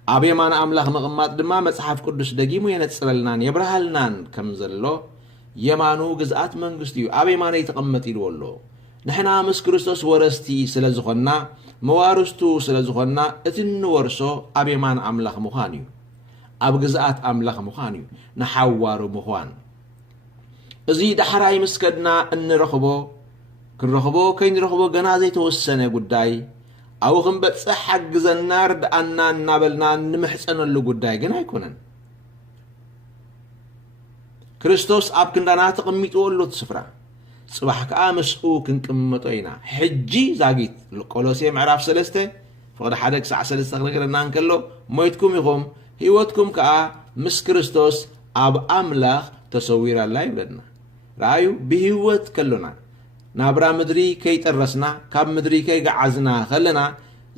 أبيمان أملاخ مغمات دما مصحف قدس دقيمو ينتسللنان يبرهلنان كم زلو يمانو جزءات منغستيو أبي ما يتقمت يلولو نحنا مس كريستوس ورستي سلازخنا موارستو سلازخنا اتن ورسو أبي ما أملاخ مخانيو أب جزءات أملاخ مخانيو نحوارو مخوان إزي دحراي مسكدنا إن رخبو كين رخبو جنازة توسنة قداي أو خم بتصحق جزنار دأنا نابلنا نمحسن اللي قداي جنا يكونن كريستوس أب كندنا تقميت ولو تسفرا صباح كأمسؤو كنكمتوينا حجي زاقيت القولوسي معرف سلسته فقد حدك ساعة سلسته نقرنا نكلو مويتكم يقوم هيوتكم كأ مس كريستوس أب أملاخ تصوير الله يبلدنا رأيو بهيوت كلنا نابرا مدري كي ترسنا كاب مدري كي قعزنا خلنا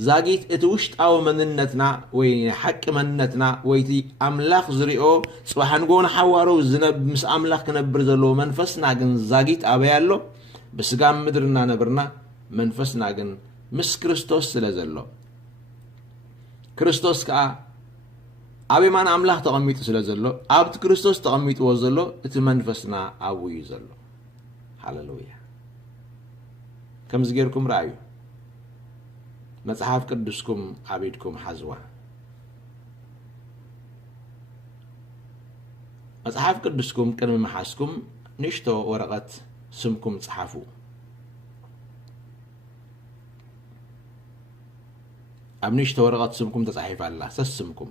زاقيت اتوشت أو مننتنا وين حق مننتنا ويتي أملاخ زريئو صباحا نقول حوارو زنب مس أملاخ كنبر زلو منفسنا قن زاقيت أبيالو بس قام مدرنا نبرنا منفسنا قن مس كريستوس سلزلو كريستوس كا أبي مان أملاخ تقميت سلزلو أبت كريستوس تقميت وزلو اتمنفسنا أبوي زلو هاللويا كم زجيركم رأيو مصحف قدسكم عبيدكم حزوة مصحف قدسكم كان محاسكم نشتو ورقة سمكم تصحفوا أم نشتو ورقة سمكم تصحيف الله سسمكم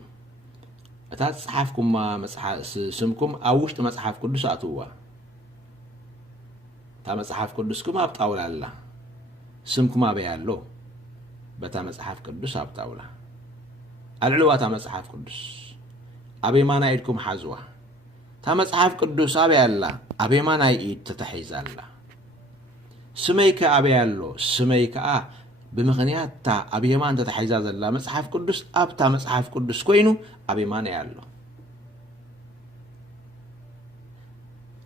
أتا تصحفكم ما مصحف سمكم أوشت مصحف قدس أتوا تا مصحف قدسكم أبطاول الله سمكم أبيالو بتا مصحف قدس أبطاولا العلوة تا مصحف قدس أبي ما نايدكم حزوة تا مصحف قدس أبي الله أبي ما نايد تتحيز الله سميك أبي الله سميك بمغنيات تا أبي ما أنت تتحيز الله مصحف قدس أبتا مصحف قدس كوينو أبي ما نايالله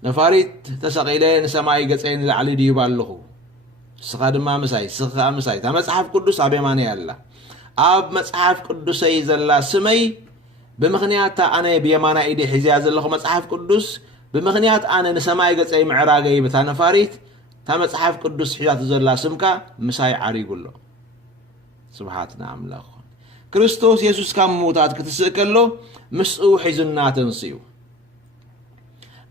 نفاريت تسقيلين سماي قصين لعلي ديبالله سخاد ما مساي سخا مساي تا مصحف قدس أبي ما نايالله أب مصحف قدس يزلا سمي بمغنيات أنا بيمانا إيدي حزياز الله مصحف قدس بمغنيات أنا نسماي قصي معراقي بتا نفاريت تا مصحف قدس حيات زلا سمكا مساي عري قلو سبحاتنا أملاخ كريستوس يسوس كام موتات كتسكلو مسؤو حزنا تنسيو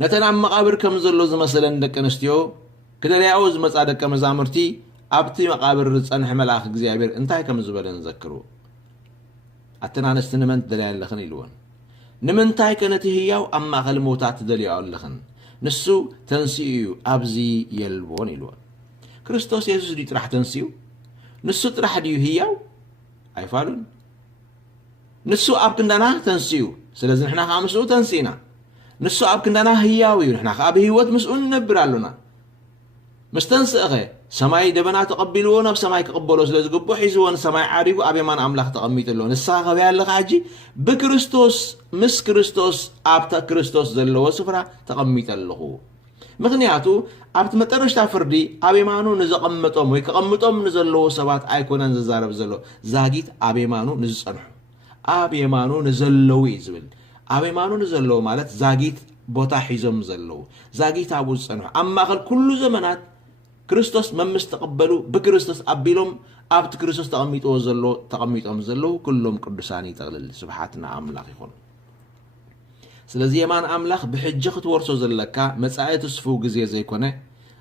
نتنعم مقابر كم زلو زمسلن دك نستيو كده ليعوز مصادق كمزامرتي أبتي مقابر رزقن حمل آخ እግዚአብሔር انتهي كم زبلن ذكرو أتنانستن من دليل لخن يلون نمنتاي كانت هياو أما خل موتات دليل لخن نسو تنسيو أبزي يلبون يلون كريستوس يسوس دي ترح تنسيو نسو ترح ديو هياو أي فالون نسو أبكندنا تنسيو سلازن حنا خامسو تنسينا نسو أب كندنا هياوي نحنا أب هيوت مسؤول نبر لنا مستنسخه سماي دبنا تقبلونا بسماي كقبلوا سلاز قبو حيزون سماي عاريقو أبي ما أملاك تقميت له نساقه بيالله حاجي بكريستوس مس كريستوس أبتا كريستوس زلوا سفرة تقميت له مغنياتو أبت مترش تفردي أبي مانو نزقمتهم ويكقمتهم نزلوا سبات أيكونا نزارب زلوا زاجيت أبي مانو نزصنح أبي مانو نزلوا يزبل أبي مانو نزلوا مالت زاجيت بوتا حيزم زلوا زاجيت أبو صنح أما خل كل زمانات كريستوس ممس تقبلوا بكريستوس أبيلهم أبت كريستوس تقميتوا زلوا تقميتهم زلوا كلهم قدساني تغلل سبحاتنا أملاك يكون سلازي يمان أملاك بحجة ورسو زلكا مساعي تسفو جزية زي كونه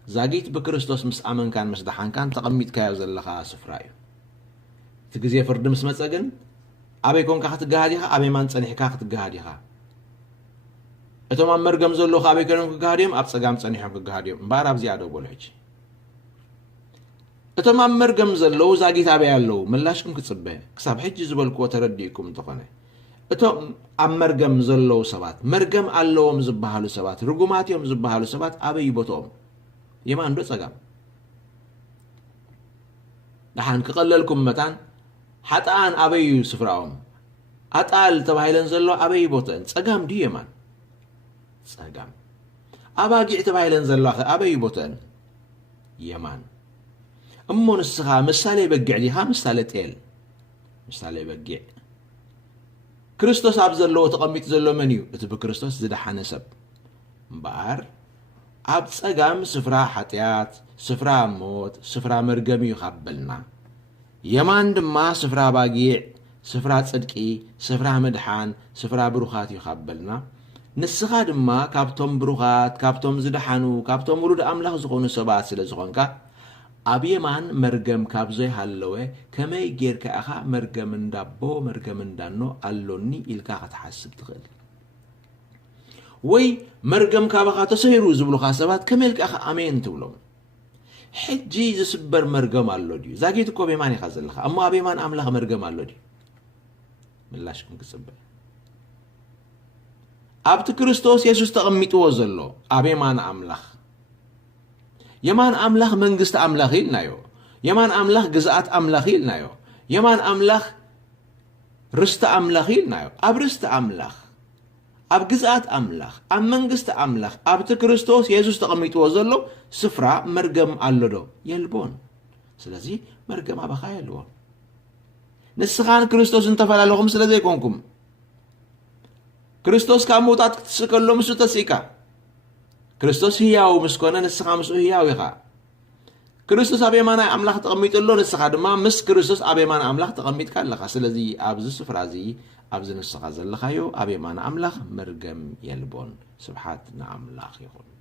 زاجيت بكريستوس مس أمن كان مس دحان كان تقميت كايو زلكا سفرايو تجزية فرد مس مساجن أبي كون كاخت جهاديها أبي مان تصنيح كاخت جهاديها أتوما مرقم زلوا خابي كانوا كجهاديهم أبص جام تصنيحهم كجهاديهم بارا بزيادة بقولهج أتوما مرقم زلوا زاجيت أبي علو ملاشكم كتصبه كسب حج زبالكو ترديكم تقنه أتوم مرقم زلوا سبات مرقم علوهم زبهالو سبات رقماتهم زبهالو سبات أبي يبطوم يمان دو سجام نحن كقللكم متان حتى أن أبي سفراهم أتقال تبايلن زلوا أبي يبطن سجام دي يمان سجام أباجي تبايلن زلوا أبي يبطن يمان أمون السخاء مسالي بقع ليها مسالي تيل مسالي بقع كريستوس أبزلو تقميت زلو منيو اتبو كريستوس زدحان سب مبار أب سقام سفرا حتيات سفرا موت سفرا مرقمي يخبلنا يمان دما سفرا باقيع سفرا صدقي سفرا مدحان سفرا بروخات يخبلنا نسخا دما كابتوم بروخات كابتوم زدحانو كابتوم ولود أملاخ زخونو سبات سلا زخونكا أبي مان مرقم كابزي هالوه كما يجير كأخا مرقم دابو مرقم دانو ألوني إلكا تحسب تغل وي مرقم كابخا تسيرو زبلو خاسبات كما يلك أخا أمين تولون حجي زسبر مرقم ألو ديو زاقيتكو بيماني خازل لخا أما أبي مان أملاخ مرقم ألو ديو ملاشكم كسبر أبت كريستوس يسوس تغميتو وزلو أبي مان أملاخ يمان أملاخ منجست أملاخيل نايو يمان أملاخ جزءات أملاخيل نايو يمان أملاخ رست أملاخيل نايو أب رست أملاخ أب جزءات أملاخ أم منجست أملاخ أب تكريستوس يسوس تقميت وزلو سفرة مرقم علدو يلبون سلازي مرقم أبخا يلبون نسخان كريستوس انتفل لهم سلازي كونكم كريستوس كاموتات تسكلو مسو تسيكا كريستوس هياو مسكونا نسخا مسو هياو يخا كريستوس أبي مانا أملاخ تقميت اللو نسخا دما مس كريستوس أبي مانا أملاخ تقميت كان لخا سلازي أبز سفرازي أبز نسخا زلخايو أبي مانا أملاخ مرقم يلبون سبحاتنا أملاخ يخون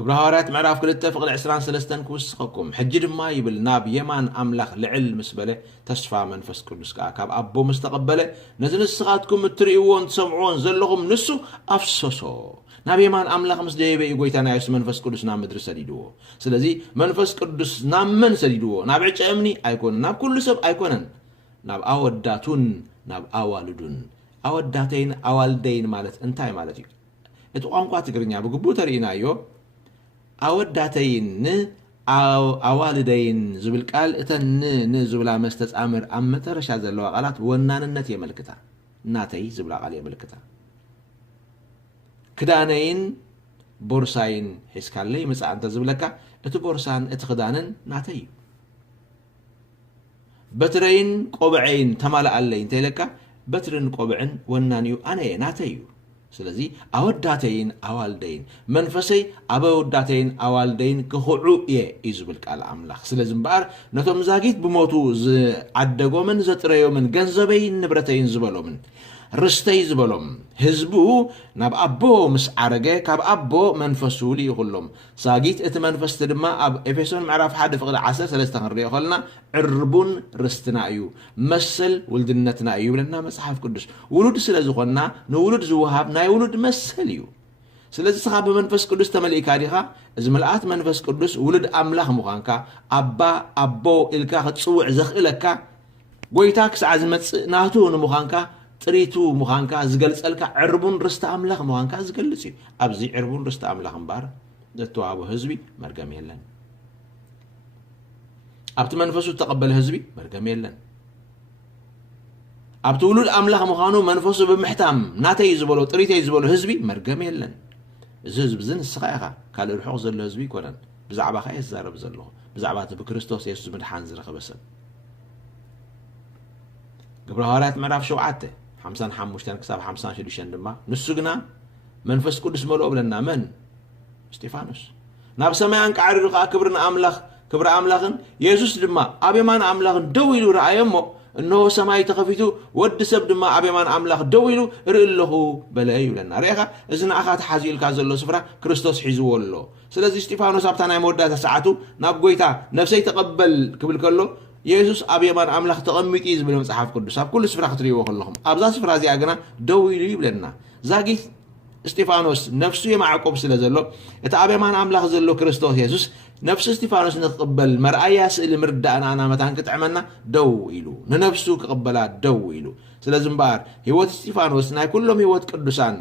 قبل هارات معراف كل اتفق العسران سلستن كوسخكم حجد ما يبل ناب يمان أملاخ لعل مسبله تشفى منفس كردس كاب أبو مستقبله نزل السخاتكم تريون تسمعون زلهم نسو أفسسو ناب يمان أملاخ مسديبه يقويتانا يس منفس كردس نام مدرسة ديدو سلازي منفس كردس نام من سديدو ناب عيش أمني أيكون ناب كل سب أيكونن ناب أوداتون ناب أوالدون أوداتين أوالدين مالت انتاي مالتي اتقامقوا تقرنيا بقبو ترينا يو أوداتين أوالدين زبل قال إتن زبلا مستعمر أم ترش هذا اللواقلات ونان النتي ملكتها ناتي زبلا عليه ملكتها كدانين بورساين حسكال لي مساعد تزبلك إتو بورسان إتخدانن ناتي بترين قبعين تمالأ اللين تيلك بترين قبعين ونانيو أنا ناتيو سلازي أوداتين أوالدين منفسي أوداتين أوالدين كخوعو إيزبلك على أملاخ سلازي مبار نتو مزاقيت بموتو عدقو من زتريو من جنزبين نبرتين زبالو من رستي زبالهم هزبو ناب أبو مس عرقه كاب أبو منفسولي يقولهم ساقيت اتمنفس تدما أب إفسون معرف حد فقد عسر سلستان ريو خلنا عربون رستنا أيو مسل ولدنتنا أيو لنا مسحف قدس ولود سلازو خلنا نولود زوهاب ناي ولود مسليو سلازي صحاب منفس قدس تملئ كاريخا زملآت منفس قدس ولد أملاخ مخانكا أبا أبو إلكا ختصوع زخ إلكا ጎይታ ክሳዕ ዝመጽእ ናቱ ንምዃንካ ጥሪቱ ምዃንካ ዝገልጸልካ ዕርቡን ርስተ ኣምላኽ ምዃንካ ዝገልጽ እዩ ኣብዚ ዕርቡን ርስተ ኣምላኽ እምበር ዘተዋህቦ ህዝቢ መርገም የለን ኣብቲ መንፈሱ ተቐበለ ህዝቢ መርገም የለን ኣብቲ ውሉድ ኣምላኽ ምዃኑ መንፈሱ ብምሕታም ናተይ ዝበሎ ጥሪተይ ዝበሎ ህዝቢ መርገም የለን እዚ ህዝቢ ንስኻ ኢኻ ካልእ ርሑቕ ዘሎ ህዝቢ ይኮነን ብዛዕባኻ እየ ዝዛረብ ዘለኹ ብዛዕባ እቲ ብክርስቶስ የሱስ ምድሓን ዝረኸበ ሰብ ግብረ ሐዋርያት ምዕራፍ 7 55 ክሳብ 56 ድማ ንሱ ግና መንፈስ ቅዱስ መልኦ ብለና መን እስጢፋኖስ ናብ ሰማይ አንቃዕሪሩ ከዓ ክብሪ ኣምላኽን ኢየሱስ ድማ ኣብ የማን ኣምላኽን ደው ኢሉ ረኣዮሞ እነሆ ሰማይ ተኸፊቱ ወዲ ሰብ ድማ ኣብ የማን ኣምላኽ ደው ኢሉ ርኢ ኣለኹ በለ ይብለና ርኢኻ እዚ ንዓኻ ተሓዚኡልካ ዘሎ ስፍራ ክርስቶስ ሒዝዎ ኣሎ ስለዚ እስጢፋኖስ ኣብታ ናይ መወዳእታ ሰዓቱ ናብ ጎይታ ነፍሰይ ተቐበል ክብል ከሎ ኢየሱስ ኣብ የማን ኣምላኽ ተቐሚጡ ዝብል መጽሓፍ ቅዱስ ኣብ ኩሉ ስፍራ ክትርእይዎ ከለኹም ኣብዛ ስፍራ እዚኣ ግና ደው ኢሉ ይብለና ዛጊት እስጢፋኖስ ነፍሱ የማዕቆብ ስለ ዘሎ እቲ ኣብ የማን ኣምላኽ ዘሎ ክርስቶስ ኢየሱስ ነፍሲ እስጢፋኖስ ንክቕበል መርኣያ ስእሊ ምርዳእና ናመታን ክጥዕመና ደው ኢሉ ንነፍሱ ክቕበላ ደው ኢሉ ስለዚ እምበር ህይወት እስጢፋኖስ ናይ ኩሎም ህይወት ቅዱሳን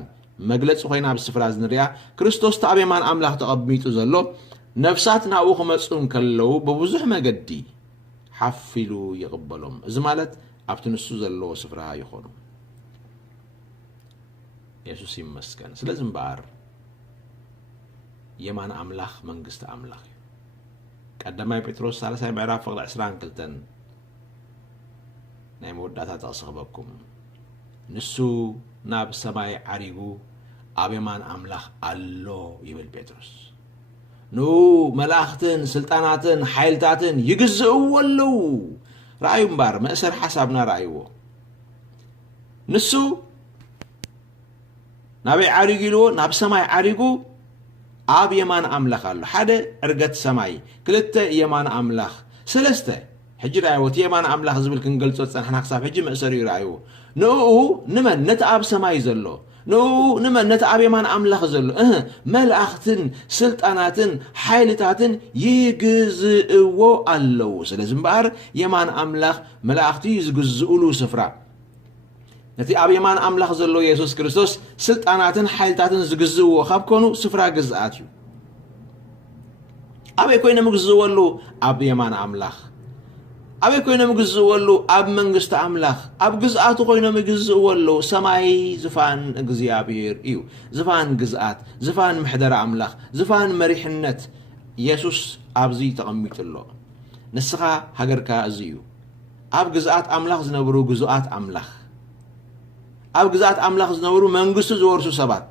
መግለፂ ኮይና ኣብ ስፍራ ዝንሪኣ ክርስቶስ እቲ ኣብ የማን ኣምላኽ ተቐሚጡ ዘሎ ነፍሳት ናብኡ ክመፁ ከለዉ ብብዙሕ መገዲ ሓፊሉ ይቕበሎም እዚ ማለት ኣብቲ ንሱ ዘለዎ ስፍራ ይኾኑ ኢየሱስ ይመስገን ስለዚ እምበር የማን ኣምላኽ መንግስቲ ኣምላኽ እዩ ቀዳማይ ጴጥሮስ 3 ምዕራፍ 22 ናይ መወዳእታ ጥቕሲ ክበኩም ንሱ ናብ ሰማይ ዓሪጉ ኣብ የማን ኣምላኽ ኣሎ ይብል ጴጥሮስ ኑ መላእኽትን ስልጣናትን ሓይልታትን ይግዝእዎ ኣለዉ ረኣዩ እምበር መእሰር ሓሳብና ረኣይዎ ንሱ ናበይ ዓሪጉ ኢልዎ ናብ ሰማይ ዓሪጉ ኣብ የማን ኣምላኽ ኣሎ ሓደ ዕርገት ሰማይ ክልተ የማን ኣምላኽ ሰለስተ ሕጂ ረኣይዎ እቲ የማን ኣምላኽ ዝብል ክንገልጾ ፀንሕና ክሳብ ሕጂ መእሰር እዩ ረኣይዎ ንኡ ንመን ነቲ ኣብ ሰማይ ዘሎ ንኡ ንመን ነቲ ኣብ የማን ኣምላኽ ዘሎ መላእኽትን ስልጣናትን ሓይልታትን ይግዝእዎ ኣለዉ ስለዚ እምበር የማን ኣምላኽ መላእኽቲ ዝግዝኡሉ ስፍራ ነቲ ኣብ የማን ኣምላኽ ዘሎ ኢየሱስ ክርስቶስ ስልጣናትን ሓይልታትን ዝግዝእዎ ካብ ኮኑ ስፍራ ግዝኣት እዩ ኣበይ ኮይኖም ይግዝእወሉ ኣብ የማን ኣምላኽ ኣበይ ኮይኖም ይግዝእወሉ ኣብ መንግስቲ ኣምላኽ ኣብ ግዝኣቱ ኮይኖም ይግዝእወሉ ሰማይ ዝፋን እግዚኣብሔር እዩ ዝፋን ግዝኣት ዝፋን ምሕደራ ኣምላኽ ዝፋን መሪሕነት ኢየሱስ ኣብዚ ተቐሚጡሎ ንስኻ ሃገርካ እዚ እዩ ኣብ ግዝኣት ኣምላኽ ዝነብሩ ግዙኣት ኣምላኽ ኣብ ግዝኣት ኣምላኽ ዝነብሩ መንግስቱ ዝወርሱ ሰባት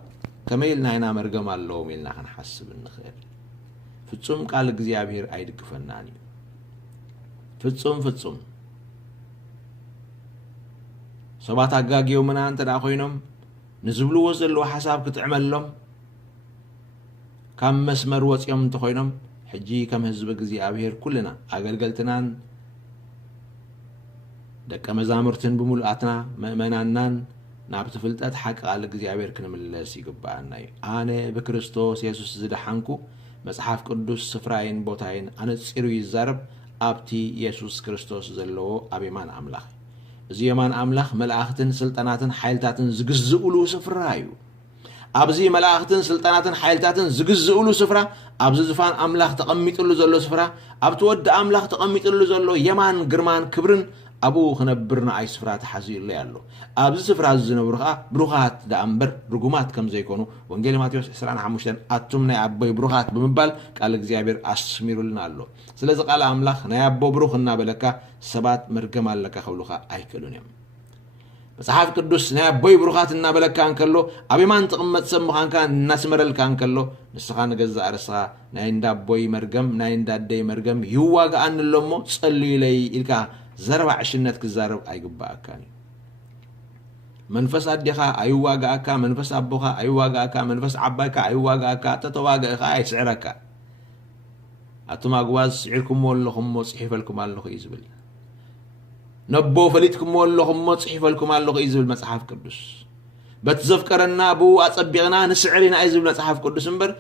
ከመይ ኢልና ኢና መርገም ኣለዎም ኢልና ክንሓስብ ንኽእል ፍጹም ቃል እግዚኣብሔር ኣይድግፈናን እዩ ፍጹም ሰባት ኣጋጊዮምና እንተዳ ኮይኖም ንዝብልዎ ዘለዎ ሓሳብ ክትዕመሎም ካብ መስመር ወፂኦም እንተኮይኖም ሕጂ ከም ህዝቢ እግዚኣብሔር ኩልና ኣገልገልትናን ደቀ መዛሙርትን ብምሉኣትና ምእመናናን ናብቲ ፍልጠት ሓቂ ቃል እግዚኣብሔር ክንምለስ ይግባአና እዩ ኣነ ብክርስቶስ ኢየሱስ ዝደሓንኩ መጽሓፍ ቅዱስ ስፍራይን ቦታይን ኣነፂሩ ይዛረብ ኣብቲ ኢየሱስ ክርስቶስ ዘለዎ ኣብ የማን ኣምላኽ እዚ የማን ኣምላኽ መላእኽትን ስልጣናትን ሓይልታትን ዝግዝኡሉ ስፍራ እዩ ኣብዚ መላእኽትን ስልጣናትን ሓይልታትን ዝግዝኡሉ ስፍራ ኣብዚ ዝፋን ኣምላኽ ተቐሚጡሉ ዘሎ ስፍራ ኣብቲ ወዲ ኣምላኽ ተቐሚጡሉ ዘሎ የማን ግርማን ክብርን ኣብኡ ክነብር ንኣይ ስፍራ ተሓሲዩሉ ኣሎ ኣብዚ ስፍራ ዝነብሩ ከዓ ብሩኻት ዳ እምበር ርጉማት ከም ዘይኮኑ ወንጌል ማቴዎስ 25 ኣቱም ናይ ኣቦይ ብሩኻት ብምባል ቃል እግዚኣብሔር ኣስሚሩልና ኣሎ ስለዚ ቃል ኣምላኽ ናይ ኣቦ ብሩኽ እናበለካ ሰባት መርገም ኣለካ ክብሉካ ኣይክእሉን እዮም መጽሓፍ ቅዱስ ናይ ኣቦይ ብሩኻት እናበለካ እንከሎ ኣብ የማን ትቕመጥ ሰብ ምዃንካ እናስመረልካ እንከሎ ንስኻ ንገዛእ ርስኻ ናይ እንዳ ኣቦይ መርገም ናይ እንዳ ኣደይ መርገም ይዋጋኣኒ ኣሎ እሞ ጸልዩለይ ኢልካ ዘረባ ዕሽነት ክዛረብ ኣይግባአካን እዩ መንፈስ ኣዴኻ ኣይዋጋኣካ መንፈስ ኣቦኻ ኣይዋጋኣካ መንፈስ ዓባይካ ኣይዋጋኣካ ተተዋግእኻ ኣይስዕረካ ኣቱም ኣግዋዝ ስዒርኩምዎ ኣለኹም ጽሒፈልኩም ኣለኹ እዩ ዝብል ነቦ ፈሊጥኩምዎ ኣለኹም ጽሒፈልኩም ኣለኹ እዩ ዝብል መጽሓፍ ቅዱስ በቲ ዘፍቀረና ብኡ ኣጸቢቕና ንስዕር ኢና እዩ ዝብል መጽሓፍ ቅዱስ እምበር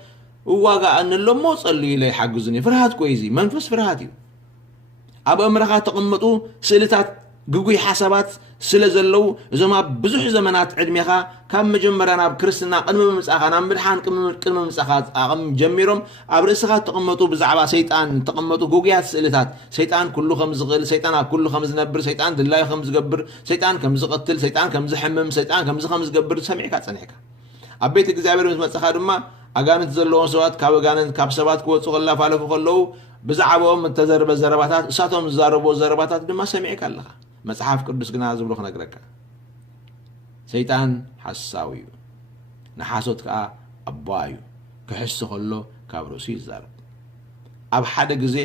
እዋጋኣኒ ኣሎ እሞ ጸልዩለይ ሓግዙኒ ፍርሃት ኮይ እዚ መንፈስ ፍርሃት እዩ ኣብ እምረኻ ተቐመጡ ስእልታት ግጉይ ሓሳባት ስለ ዘለው እዞም ኣብ ብዙሕ ዘመናት ዕድሜኻ ካብ መጀመርያ ናብ ክርስትና ቅድሚ ምምጻእኻ ናብ ምድሓን ቅድሚ ምምጻእኻ ኣቕም ጀሚሮም ኣብ ርእስኻ ተቐመጡ ብዛዕባ ሰይጣን ተቐመጡ ጉጉያት ስእልታት ሰይጣን ኩሉ ከም ዝኽእል ሰይጣን ኣብ ኩሉ ከም ዝነብር ሰይጣን ድላዩ ከም ዝገብር ሰይጣን ከም ዝቐትል ሰይጣን ከም ዝሕምም ሰይጣን ከም ዝገብር ሰሚዕካ ጸኒሕካ ኣብ ቤት እግዚኣብሔር ምስ መጽኻ ድማ ኣጋንንት ዘለዎም ሰባት ካብ ኣጋንንት ካብ ሰባት ክወፁ ከላፋለፉ ከለው ብዛዕባኦም እተዘረበ ዘረባታት እሳቶም ዝዛረብዎ ዘረባታት ድማ ሰሚዕካ ኣለኻ መጽሓፍ ቅዱስ ግና ዝብሎ ክነግረካ ሰይጣን ሓሳዊ እዩ ንሓሶት ከዓ ኣባ እዩ ክሕስ ከሎ ካብ ርእሱ ይዛረብ ኣብ ሓደ ግዜ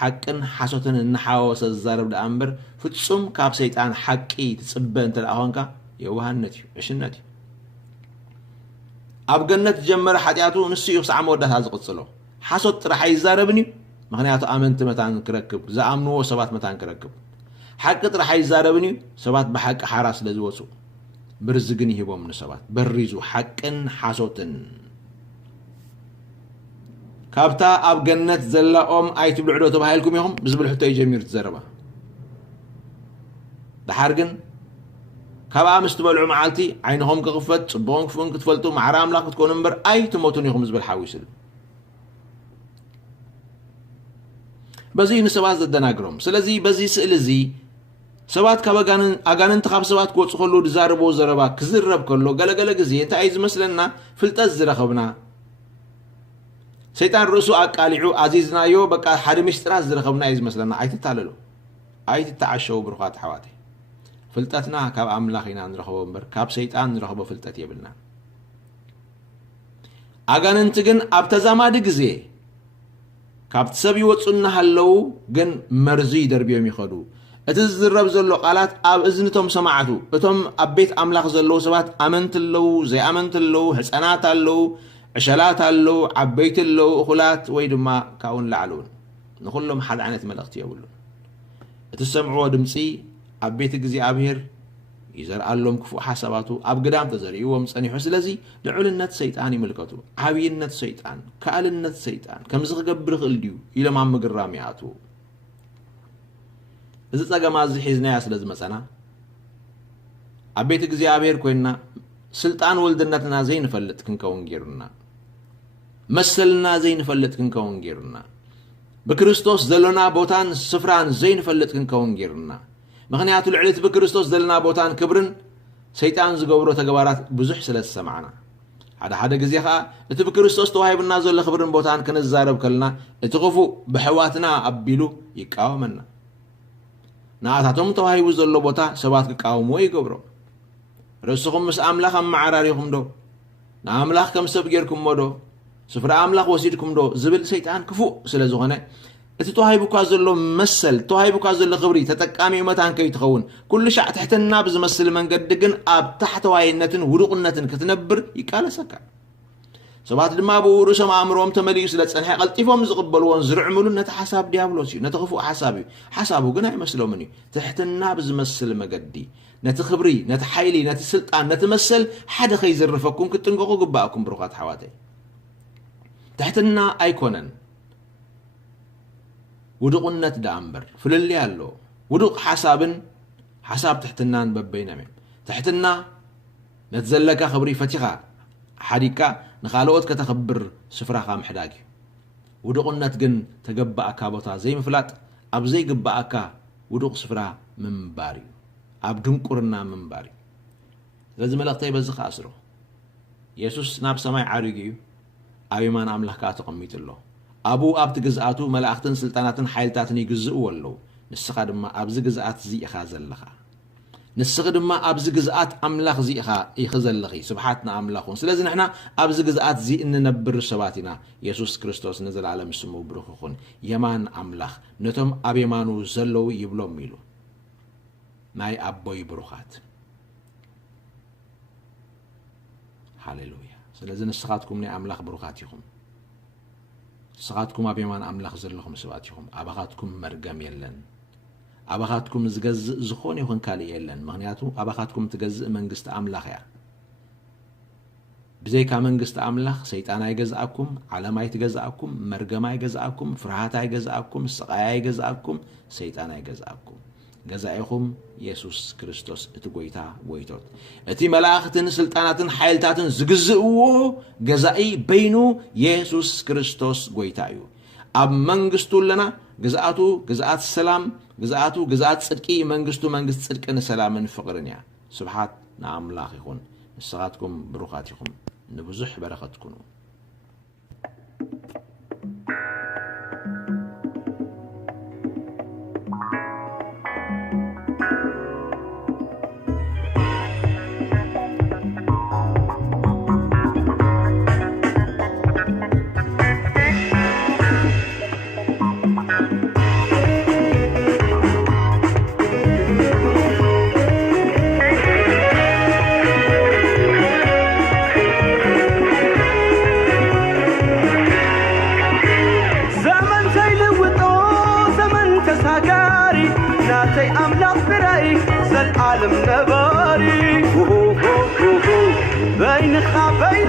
ሓቅን ሓሶትን እናሓወሰ ዝዛረብ ደኣ እምበር ፍጹም ካብ ሰይጣን ሓቂ ትጽበ እንተ ደኣ ኮንካ የዋህነት እዩ ዕሽነት እዩ ኣብ ገነት ጀመረ ሓጢኣቱ ንሱ እዩ ክሳዕ መወዳእታ ዝቕጽሎ ሓሶት ጥራሕ ኣይዛረብን እዩ ምክንያቱ ኣመንቲ መታን ክረክብ ዝኣምንዎ ሰባት መታን ክረክብ ሓቂ ጥራሕ ኣይዛረብን እዩ ሰባት ብሓቂ ሓራ ስለ ዝወፁ ብርዚ ግን ይሂቦም ንሰባት በሪዙ ሓቅን ሓሶትን ካብታ ኣብ ገነት ዘላኦም ኣይትብልዑ ዶ ተባሂልኩም ኢኹም ብዝብል ሕቶ እዩ ጀሚሩ ትዘረባ ድሓር ግን ካብኣ ምስ ትበልዑ መዓልቲ ዓይንኹም ክኽፈት ጽቡቕን ክፉእን ክትፈልጡ ማዕረ ኣምላኽ ክትኮኑ እምበር ኣይትሞቱን ኢኹም ዝብል ሓዊሱሉ በዚ ንሰባት ዘደናግሮም ስለዚ በዚ ስእሊ እዚ ሰባት ካብ ኣጋንንቲ ካብ ሰባት ክወፁ ከሉ ዝዛረብዎ ዘረባ ክዝረብ ከሎ ገለገለ ግዜ እንታይ እዩ ዝመስለና ፍልጠት ዝረኸብና ሰይጣን ርእሱ ኣቃሊዑ ኣዚዝናዮ በቃ ሓደ ምስጢራት ዝረኸብና እዩ ዝመስለና ኣይትታለሉ ኣይትተዓሸው ብሩኻት ኣሕዋተይ ፍልጠትና ካብ ኣምላኽ ኢና ንረኽቦ እምበር ካብ ሰይጣን ንረኽቦ ፍልጠት የብልና ኣጋንንቲ ግን ኣብ ተዛማዲ ግዜ ካብቲ ሰብ ይወፁ እናሃለው ግን መርዚ ይደርብዮም ይኸዱ እቲ ዝዝረብ ዘሎ ቃላት ኣብ እዝንቶም ሰማዕቱ እቶም ኣብ ቤት ኣምላኽ ዘለዉ ሰባት ኣመንቲ ኣለዉ ዘይኣመንቲ ኣለዉ ህፃናት ኣለዉ ዕሸላት ኣለዉ ዓበይቲ ኣለዉ እኹላት ወይ ድማ ካብኡን ላዕለውን ንኩሎም ሓደ ዓይነት መልእኽቲ የብሉ እቲ ሰምዕዎ ድምፂ ኣብ ቤት እግዚኣብሔር ይዘርኣሎም ክፉእ ሓሳባቱ ኣብ ገዳም ተዘሪእዎም ጸኒሑ ስለዚ ልዑልነት ሰይጣን ይምልከቱ ዓብይነት ሰይጣን ከኣልነት ሰይጣን ከምዚ ክገብር ይኽእል ድዩ ኢሎም ኣብ ምግራም ይኣትዉ እዚ ጸገማ እዚ ሒዝናያ ስለ ዝመፀና ኣብ ቤት እግዚኣብሔር ኮይንና ስልጣን ወልድነትና ዘይንፈልጥ ክንከውን ጌሩና መሰልና ዘይንፈልጥ ክንከውን ጌሩና ብክርስቶስ ዘለና ቦታን ስፍራን ዘይንፈልጥ ክንከውን ጌሩና ምክንያቱ ልዕሊት ብክርስቶስ ዘለና ቦታን ክብርን ሰይጣን ዝገብሮ ተግባራት ብዙሕ ስለ ዝሰማዕና ሓደ ግዜ ከዓ እቲ ብክርስቶስ ተዋሂብና ዘሎ ክብርን ቦታን ክንዛረብ ከለና እቲ ክፉእ ብሕዋትና ኣቢሉ ይቃወመና ንኣታቶም ተዋሂቡ ዘሎ ቦታ ሰባት ክቃወምዎ ይገብሮ ርእስኹም ምስ ኣምላኽ ኣመዓራሪኹም ዶ ንኣምላኽ ከም ሰብ ጌርኩምሞ ዶ ስፍራ ኣምላኽ ወሲድኩም ዶ ዝብል ሰይጣን ክፉእ ስለ ዝኾነ እቲ ተዋሂቡካ ዘሎ መሰል ተዋሂቡካ ዘሎ ክብሪ ተጠቃሚ እመታን ከይትኸውን ኩሉ ሻዕ ትሕትና ብዝመስል መንገዲ ግን ኣብ ታሕተዋይነትን ውዱቕነትን ክትነብር ይቃለሰካ ሰባት ድማ ብኡ ርእሶም ኣእምሮኦም ተመሊኡ ስለ ፀንሐ ቀልጢፎም ዝቕበልዎን ዝርዕምሉን ነቲ ሓሳብ ዲያብሎስ እዩ ነቲ ክፉእ ሓሳብ እዩ ሓሳቡ ግን ኣይመስሎምን እዩ ትሕትና ብዝመስል መገዲ ነቲ ክብሪ ነቲ ሓይሊ ነቲ ስልጣን ነቲ መሰል ሓደ ከይዘርፈኩም ክትጥንቀቑ ግባእኩም ብሩኻት ሓዋተይ ትሕትና ኣይኮነን ውዱቕነት ዳ እምበር ፍልልያ ኣሎ ውዱቕ ሓሳብን ሓሳብ ትሕትናን በበይኖም እዮም ትሕትና ነቲ ዘለካ ክብሪ ፈቲኻ ሓዲካ ንኻልኦት ከተኸብር ስፍራኻ ምሕዳግ እዩ ውዱቕነት ግን ተገባእካ ቦታ ዘይምፍላጥ ኣብ ዘይግባእካ ውዱቕ ስፍራ ምንባር እዩ ኣብ ድንቁርና ምንባር እዩ ስለዚ መልእኽተይ በዚ ከኣስሮ ኢየሱስ ናብ ሰማይ ዓሪጉ እዩ ኣብ የማን ኣምላኽ ከዓ ተቐሚጡ ኣሎ ኣብኡ ኣብቲ ግዝኣቱ መላእኽትን ስልጣናትን ሓይልታትን ይግዝእዎ ኣለዉ ንስኻ ድማ ኣብዚ ግዝኣት እዚኢኻ ዘለኻ ንስኺ ድማ ኣብዚ ግዝኣት ኣምላኽ እዚኢኻ ኢኺ ዘለኺ ስብሓት ንኣምላኹን ስለዚ ንሕና ኣብዚ ግዝኣት እዚ እንነብር ሰባት ኢና ኢየሱስ ክርስቶስ ንዘላለም ስሙ ብሩኽ ይኹን የማን ኣምላኽ ነቶም ኣብ የማኑ ዘለዉ ይብሎም ኢሉ ናይ ኣቦይ ብሩኻት ሃሌሉያ ስለዚ ንስኻትኩም ናይ ኣምላኽ ብሩኻት ኢኹም ንስኻትኩም ኣብ የማን ኣምላኽ ዘለኹም ሰባት ኢኹም ኣባኻትኩም መርገም የለን ኣባኻትኩም ዝገዝእ ዝኾነ ይኹን ካልእ የለን ምክንያቱ ኣባኻትኩም ትገዝእ መንግስቲ ኣምላኽ እያ ብዘይካ መንግስቲ ኣምላኽ ሰይጣን ኣይገዝኣኩም ዓለም ኣይትገዝኣኩም መርገም ኣይገዝኣኩም ፍርሃት ኣይገዝኣኩም ስቃይ ኣይገዝኣኩም ሰይጣን ኣይገዝኣኩም ገዛኢኹም ኢየሱስ ክርስቶስ እቲ ጎይታ ጎይቶት እቲ መላእኽትን ስልጣናትን ሓይልታትን ዝግዝእዎ ገዛኢ በይኑ ኢየሱስ ክርስቶስ ጎይታ እዩ ኣብ መንግስቱ ለና ግዛኣቱ ግዛኣት ሰላም ግዛኣቱ ግዛኣት ጽድቂ መንግስቱ መንግስት ጽድቅን ሰላምን ፍቅርን እያ ስብሓት ንኣምላኽ ይኹን ንስኻትኩም ብሩኻት ኢኹም ንብዙሕ በረኸት ኩኑ عالم نباري بين خبي